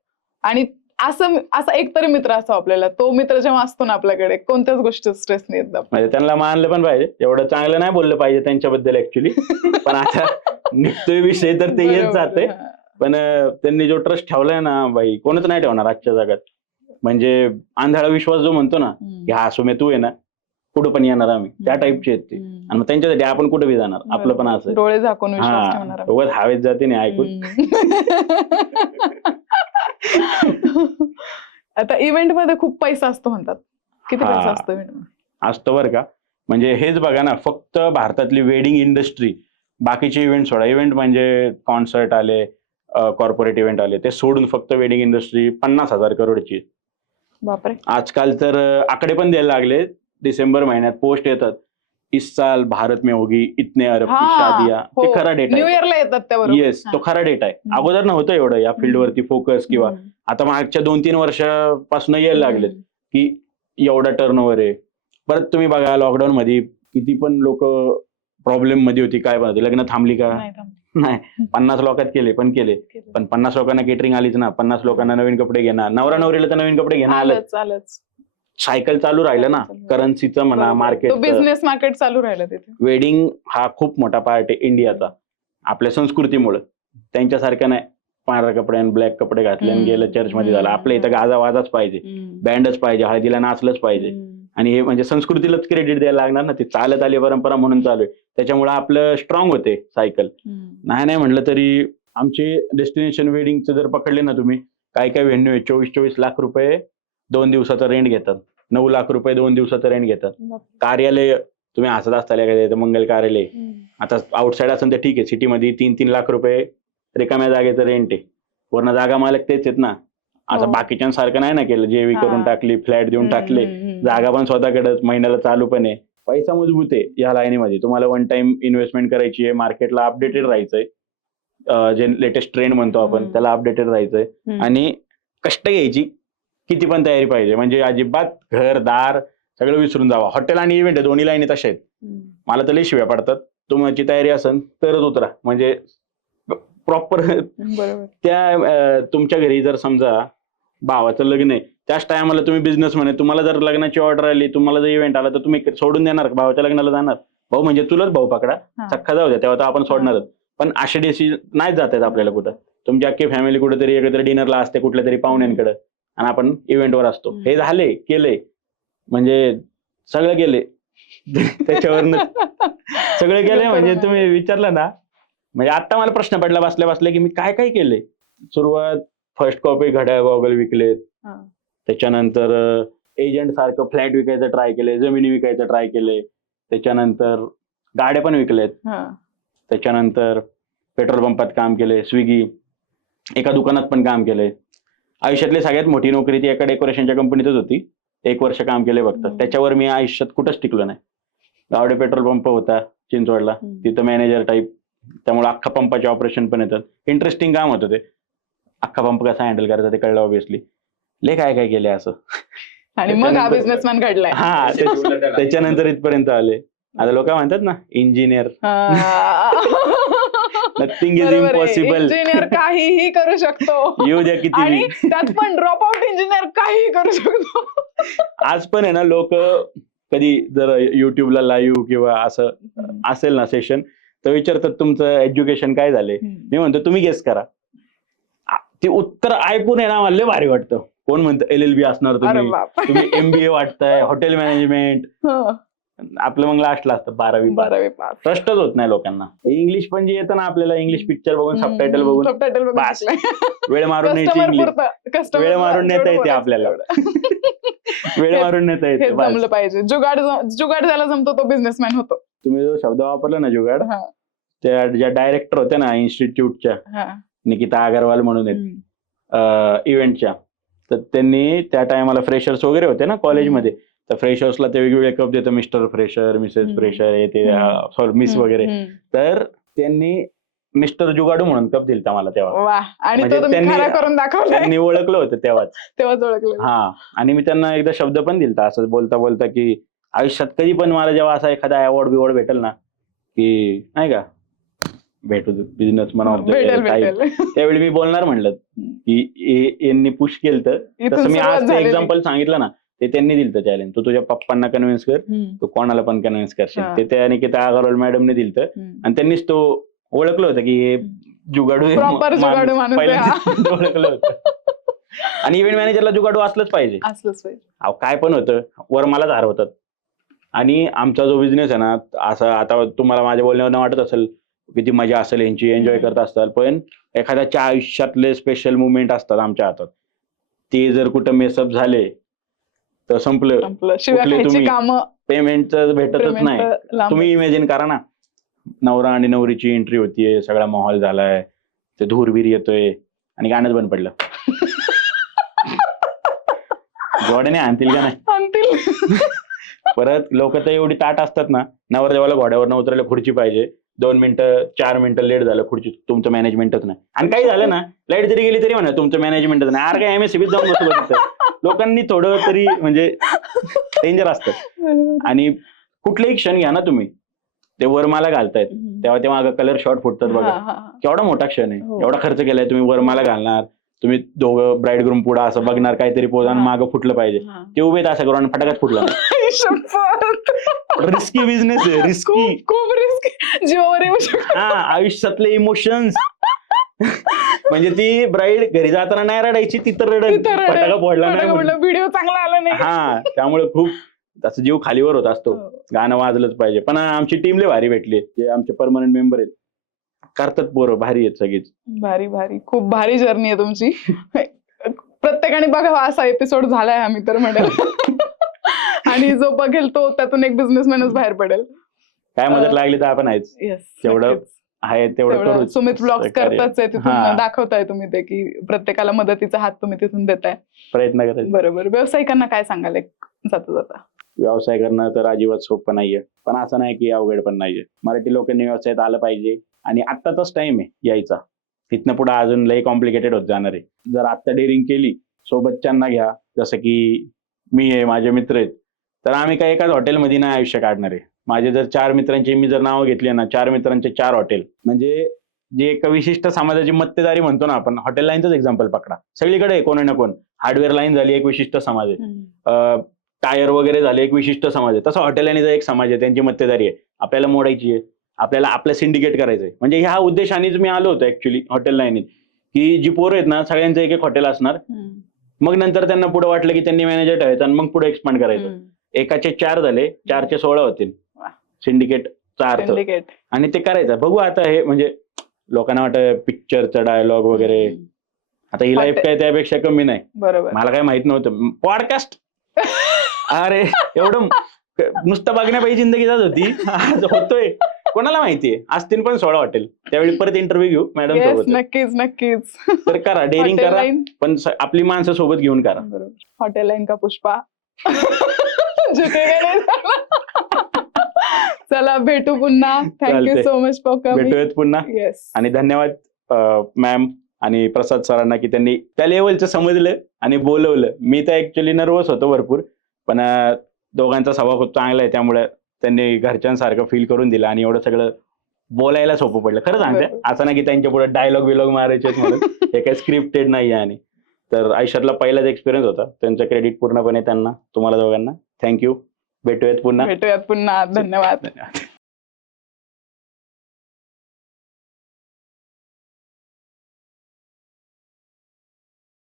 आणि असं एकतरी मित्र असतो आपल्याला, तो मित्र जेव्हा असतो ना आपल्याकडे, कोणत्याच गोष्टीत स्ट्रेस नाही येत. म्हणजे त्यांना मानलं पण पाहिजे. एवढं चांगलं नाही बोललं पाहिजे त्यांच्याबद्दल ऍक्च्युली, पण आता निघतोय विषय तर ते येत जाते. पण त्यांनी जो ट्रस्ट ठेवलाय ना बाई, कोणच नाही ठेवणार आजच्या जगात. म्हणजे आंधळा विश्वास जो म्हणतो ना, की हा सुमे तू आहे ना, कुठं पण येणार आम्ही, त्या टाईपचे आहेत ते. आणि मग त्यांच्यासाठी आपण कुठं बी जाणार. आपलं पण असं डोळे झाकून विश्वास ठेवणार. हा, उगाच हवेत जाते नाही ऐकून. आता इव्हेंट मध्ये खूप पैसा असतो म्हणतात. किती पैसा असतो इव्हेंट मध्ये? असतो बरं का. म्हणजे हेच बघा ना, फक्त भारतातली वेडिंग इंडस्ट्री, बाकीचे इव्हेंट सोडा. इव्हेंट म्हणजे कॉन्सर्ट आले, कॉर्पोरेट इव्हेंट आले, ते सोडून फक्त वेडिंग इंडस्ट्री 50,000 करोडची. बापरे. आजकाल तर आकडे पण द्यायला लागले. डिसेंबर महिन्यात पोस्ट येतात, इस साल भारत में होगी इतने अरब की शादियां. ते खरा डेटा न्यू इयरला येतात त्यावर. येस, तो खरा डेटा आहे. अगोदर नव्हतं एवढं या फील्डवरती फोकस, किंवा आता मागच्या 2-3 वर्षापासून यायला लागले की एवढा टर्नओव्हर आहे. परत तुम्ही बघा लॉकडाऊन मध्ये किती पण लोक प्रॉब्लेम मध्ये होती. काय बनवते, लग्न थांबली का नाही, 50 लोकात केले. पण 50 लोकांना केटरिंग आलीच ना, 50 लोकांना नवीन कपडे घेणार, नवरा नवरीला तर नवीन कपडे घेणं आलंच. सायकल चालू राहिलं ना, करन्सीचं म्हणा, मार्केट, बिझनेस मार्केट चालू राहिलं तिथे. वेडिंग हा खूप मोठा पार्ट आहे इंडियाचा, आपल्या संस्कृतीमुळे. त्यांच्यासारखं नाही पांढरे कपडे आणि ब्लॅक कपडे घातले आणि गेलं चर्चमध्ये झालं. आपल्या इथं गाजावाजाच पाहिजे, बँडच पाहिजे, हळदीला नाचलंच पाहिजे. आणि हे म्हणजे संस्कृतीलाच क्रेडिट द्यायला लागणार ना, ती चालत आली परंपरा म्हणून चालू आहे. त्याच्यामुळे आपलं स्ट्रॉंग होते सायकल. नाही म्हटलं तरी आमचे डेस्टिनेशन वेडिंगचं जर पकडले ना तुम्ही, काय व्हेन्यू आहे 24-24 लाख रुपये 2 दिवसाचा रेंट घेतात. 9 लाख रुपये 2 दिवसाचं रेंट घेतात. कार्यालय तुम्ही हसत असताल एखाद्या मंगल कार्यालय, आता आउटसाईड असेल तर ठीक आहे, सिटीमध्ये 3-3 लाख रुपये रिकाम्या जागेचं रेंट आहे. वरनं जागा मालक तेच आहेत ना. असं हो. बाकीच्यांसारखं नाही ना केलं, जेवी करून हा. टाकली, फ्लॅट देऊन टाकले, जागा पण स्वतःकडेच, महिन्याला चालू पण आहे. पैसा मजबूत आहे या लाईनीमध्ये. तुम्हाला वन टाइम इन्व्हेस्टमेंट करायची आहे, मार्केटला अपडेटेड राहायचंय, जे लेटेस्ट ट्रेंड म्हणतो आपण त्याला अपडेटेड राहायचंय, आणि कष्ट घ्यायची किती पण तयारी पाहिजे. म्हणजे अजिबात घरदार सगळं विसरून जावा. हॉटेल आणि इव्हेंट दोन्ही लाईनी तशा आहेत. मला तर लई शिव्या पडतात. तुमची तयारी असेल तरच उतरा. म्हणजे प्रॉपर बरोबर. त्या तुमच्या घरी जर समजा भावाचं लग्न आहे, त्याच टायमाला तुम्ही बिझनेस म्हणे, तुम्हाला जर लग्नाची ऑर्डर आली, तुम्हाला जर इव्हेंट आला, तर तुम्ही सोडून देणार का? भावाच्या लग्नाला जाणार? भाऊ म्हणजे तुलाच भाऊ पकडा, हा. सख्खा जाऊ द्या, तेव्हा तर आपण सोडणारच. पण अशा डिसिजन नाहीच जात आहेत आपल्याला कुठं. तुमची अख्खी फॅमिली कुठेतरी एकत्र डिनरला असते कुठल्या तरी पाहुण्यांकडे, आणि आपण इव्हेंटवर असतो. हे झाले, केले, म्हणजे सगळं केले त्याच्यावरनं सगळे केले. म्हणजे तुम्ही विचारलं ना, म्हणजे आता मला प्रश्न पडला बसल्या बसल्या की मी काय काय केले. सुरुवात फर्स्ट कॉपी घड्याळ गॉगल विकलेत, त्याच्यानंतर एजंट सारखं फ्लॅट विकायचं ट्राय केले, जमिनी विकायचं ट्राय केले, त्याच्यानंतर गाड्या पण विकलेत, त्याच्यानंतर पेट्रोल पंपात काम केले, स्विगी, एका दुकानात पण काम केले. आयुष्यातली सगळ्यात मोठी नोकरी ती एका डेकोरेशनच्या कंपनीतच होती. 1 वर्ष काम केले फक्त. त्याच्यावर मी आयुष्यात कुठंच टिकलो नाही. गावडे पेट्रोल पंप होता चिंचवडला, तिथं मॅनेजर टाईप, त्यामुळे अख्खा पंपाचे ऑपरेशन पण येतात. इंटरेस्टिंग काम होतं ते. अख्खा पंप कसा हँडल करायचा ते कळलं ऑब्व्हियसली. लय काय काय केले असं. आणि मग हा बिझनेसमॅन घडलाय. हा, त्याच्यानंतर इथपर्यंत आले. आता लोक म्हणतात ना engineer, nothing is impossible. Engineer काहीही करू शकतो, येऊ द्या किती आणि त्यात पण ड्रॉप आउट इंजिनियर काहीही करू शकतो. आज पण आहे ना, लोक कधी जर युट्यूबला लाईव्ह किंवा असं असेल ना सेशन, तर विचारतात तुमचं एज्युकेशन काय झालंय. मी म्हणतो तुम्ही गेस करा. ते उत्तर ऐकून आहे ना मला लय भारी वाटतं. कोण म्हणतं LLB असणार तुम्ही MBA वाटतंय, हॉटेल मॅनेजमेंट. आपलं मग लास्टला असतं 12वी पास. प्रश्नच होत नाही लोकांना. इंग्लिश पण जे येतं ना आपल्याला, इंग्लिश पिक्चर बघून, सबटायटल बघून बस वेळ मारून न्यायची इंग्लिश, वेळ मारून नेता येते आपल्याला. वेळ मारून नेता येते. जमलं पाहिजे. जुगाड ज्याला जमतो तो बिझनेसमॅन होतो. तुम्ही जो शब्द वापरला ना जुगाड, त्या ज्या डायरेक्टर होत्या ना इन्स्टिट्यूटच्या, निकिता अगरवाल म्हणून आहेत इव्हेंटच्या, तर त्यांनी त्या टायमाला फ्रेशर्स वगैरे होते ना कॉलेजमध्ये, तर फ्रेशर्सला ते वेगवेगळे कप देतं, मिस्टर फ्रेशर, मिसेस फ्रेशर, येते सॉरी मिस वगैरे. तर त्यांनी मिस्टर जुगाडू म्हणून कप दिलता मला तेव्हा, आणि त्यांनी ओळखलं होतं तेव्हाच ओळखलं. हा, आणि मी त्यांना एकदा शब्द पण दिलता असं बोलता बोलता की आयुष्यात कधी पण मला जेव्हा असा एखादा अवॉर्ड बिवॉर्ड भेटेल ना, की नाही का भेटू बिझनेस म्हणा, त्यावेळी मी बोलणार म्हणलं की यांनी पुश केलं. तर तसं मी आज ते एक्झाम्पल सांगितलं ना, ते त्यांनी दिलं चॅलेंज. तू तुझ्या पप्पांना कन्व्हिन्स कर, तू कोणाला पण कन्व्हिन्स करशील. ते त्या निकिता अगरवाल मॅडमने दिलं, आणि त्यांनीच तो ओळखलं होतं की जुगाडू ओळखलं होतं. आणि इव्हेंट मॅनेजरला जुगाडू असलंच पाहिजे. अहो काय पण होतं, वर मलाच हरवतात. आणि आमचा जो बिझनेस आहे ना, असं आता तुम्हाला माझ्या बोलण्यावर वाटत असेल किती मजा असेल यांची, एन्जॉय करत असतात, पण एखाद्याच्या आयुष्यातले स्पेशल मुवमेंट असतात आमच्या हातात. ते जर कुठं मेसअप झाले तर संपलं. तुम्ही पेमेंटचं भेटतच नाही. तुम्ही इमॅजिन करा ना, नवरा आणि नवरीची एंट्री होतीये, सगळा माहोल झालाय, ते धूरबीर येतोय आणि गाणंच बंद पडलं. घोड्याने आणतील का नाही? परत लोक तर एवढी ताट असतात ना, नवरदेवाला घोड्यावर उतरायला खुर्ची पाहिजे, 2 मिनिटं 4 मिनिटं लेट झालं, खुर्ची तुमचं मॅनेजमेंटच नाही. आणि काही झालं ना, लाईट जरी गेली तरी म्हणा तुमचं मॅनेजमेंटच नाही. अरे काय MSCBत जाऊन बसतो. लोकांनी थोडं तरी म्हणजे डेंजर असतं. आणि कुठलेही क्षण घ्या ना तुम्ही, ते वरमाला घालतायत तेव्हा ते मागं कलर शॉर्ट फुटतात बघा, केवढा मोठा क्षण आहे. एवढा खर्च केलाय तुम्ही, वरमाला घालणार, तुम्ही दोघं ब्राईड ग्रूम पुढे असं बघणार, काहीतरी पोज, आणि मागं फुटलं पाहिजे. ते उभेत असं करून फटाक्यात फुटलं. रिस्की बिझनेस आहे, रिस्की, खूप रिस्की, जीवावर येऊ शकतो. हा, आयुष्यातले इमोशन्स. म्हणजे ती ब्राईड घरी जाताना नाही रडायची, ती तर रडत, फटाका फोडला नाही, व्हिडिओ चांगला आला नाही. हा, त्यामुळे खूप त्याचा जीव खालीवर होत असतो. गाणं वाजलंच पाहिजे. पण आमची टीम लय भारी भेटली, जे आमचे परमनंट मेंबर आहेत, करतात पोरं, भारी आहेत सगळीच. भारी, खूप भारी जर्नी आहे तुमची. प्रत्येकाने बघावा असा एपिसोड झालाय आम्ही तर म्हणेल. आणि जो बघेल तो त्यातून एक बिझनेसमॅनच बाहेर पडेल. काय मदत लागली तर आपण आहेच. येस, तेवढं आहे तेवढं करूच. सुमित ब्लॉग्स सहकार्य. करताच आहे, तिथून हा. दाखवताय तुम्ही ते की प्रत्येकाला मदतीचा हात तुम्ही तिथून देताय. प्रयत्न करायचे. बरोबर. व्यावसायिकांना काय सांगाल एक जाता जाता? व्यवसाय करणं तर अजिबात सोपं नाहीये, पण असं नाही की अवघड पण नाहीये. मराठी लोकांनी व्यवसायात आलं पाहिजे आणि आत्ताचाच टाइम आहे यायचा. तिथनं पुढे अजून लई कॉम्प्लिकेटेड होत जाणार आहे. जर आत्ता डेअरिंग केली, सोबतच्यांना घ्या, जसं की मी आहे, माझे मित्र आहेत, तर आम्ही काय एकाच हॉटेलमध्ये नाही आयुष्य काढणार आहे. माझे जर 4 मित्रांची मी जर नावं घेतली ना, 4 मित्रांचे 4 हॉटेल, म्हणजे जे एका विशिष्ट समाजाची मक्तेदारी म्हणतो ना आपण, हॉटेल लाईनचंच एक्झाम्पल पकडा. सगळीकडे आहे कोण ना कोण. हार्डवेअर लाईन झाली एक विशिष्ट समाज आहे. टायर वगैरे झाले एक विशिष्ट समाज आहे. तसं हॉटेल लाईनचा एक समाज आहे, त्यांची मक्तेदारी आहे. आपल्याला मोडायची आहे, आपल्याला आपलं सिंडिकेट करायचंय. म्हणजे ह्या उद्देशानेच मी आलो होतो ऍक्च्युली हॉटेल लाईनीत, की जी पोरं आहेत ना सगळ्यांचं एक एक हॉटेल असणार. मग नंतर त्यांना पुढे वाटलं की त्यांनी मॅनेजर ठेवायचं आणि मग पुढे एक्सपांड करायचं. एकाचे 4 झाले, 4चे 16 होतील. सिंडिकेटचा अर्थ. सिंडिकेट. आणि ते करायचं. बघू आता हे म्हणजे लोकांना वाटतं पिक्चरचा डायलॉग वगैरे. आता ही लाईफ काय त्यापेक्षा कमी नाही. बरोबर. मला काय माहित नव्हतं. पॉडकास्ट अरे एवढं नुसतं बघण्यापायी जिंदगी जात होती, आज होतोय. कोणाला माहितीये, असतील पण 16 हॉटेल. त्यावेळी परत इंटरव्ह्यू घेऊ मॅडम येस, सोबत. नक्कीच नक्कीच. तर करा, डेअरिंग हॉटेल करा, लाईन. पण आपली माणसं सोबत घेऊन करा. बरोबर. हॉटेल लाईन का पुष्पा. झुकेगा नहीं. चला भेटू पुन्हा. थँक्यू चालतंय. So much for coming. भेटूयात पुन्हा. येस. आणि धन्यवाद मॅम आणि प्रसाद सरांना की त्यांनी त्या लेवलचं समजलं आणि बोलवलं. मी तर ऍक्च्युली नर्वस होतो भरपूर, पण दोघांचा स्वभाव खूप चांगला आहे, त्यामुळे त्यांनी घरच्यांसारखं फील करून दिलं आणि एवढं सगळं बोलायला सोपं पडलं. खरं सांगते, असं नाही की त्यांच्या पुढे डायलॉग बिलॉग मारायचे म्हणून. हे काही स्क्रिप्टेड नाही आहे. आणि तर आयुष्यातला पहिलाच एक्सपिरियन्स होता. त्यांचं क्रेडिट पूर्णपणे त्यांना, तुम्हाला दोघांना. थँक्यू. भेटूयात पुन्हा. भेटूयात पुन्हा. धन्यवाद.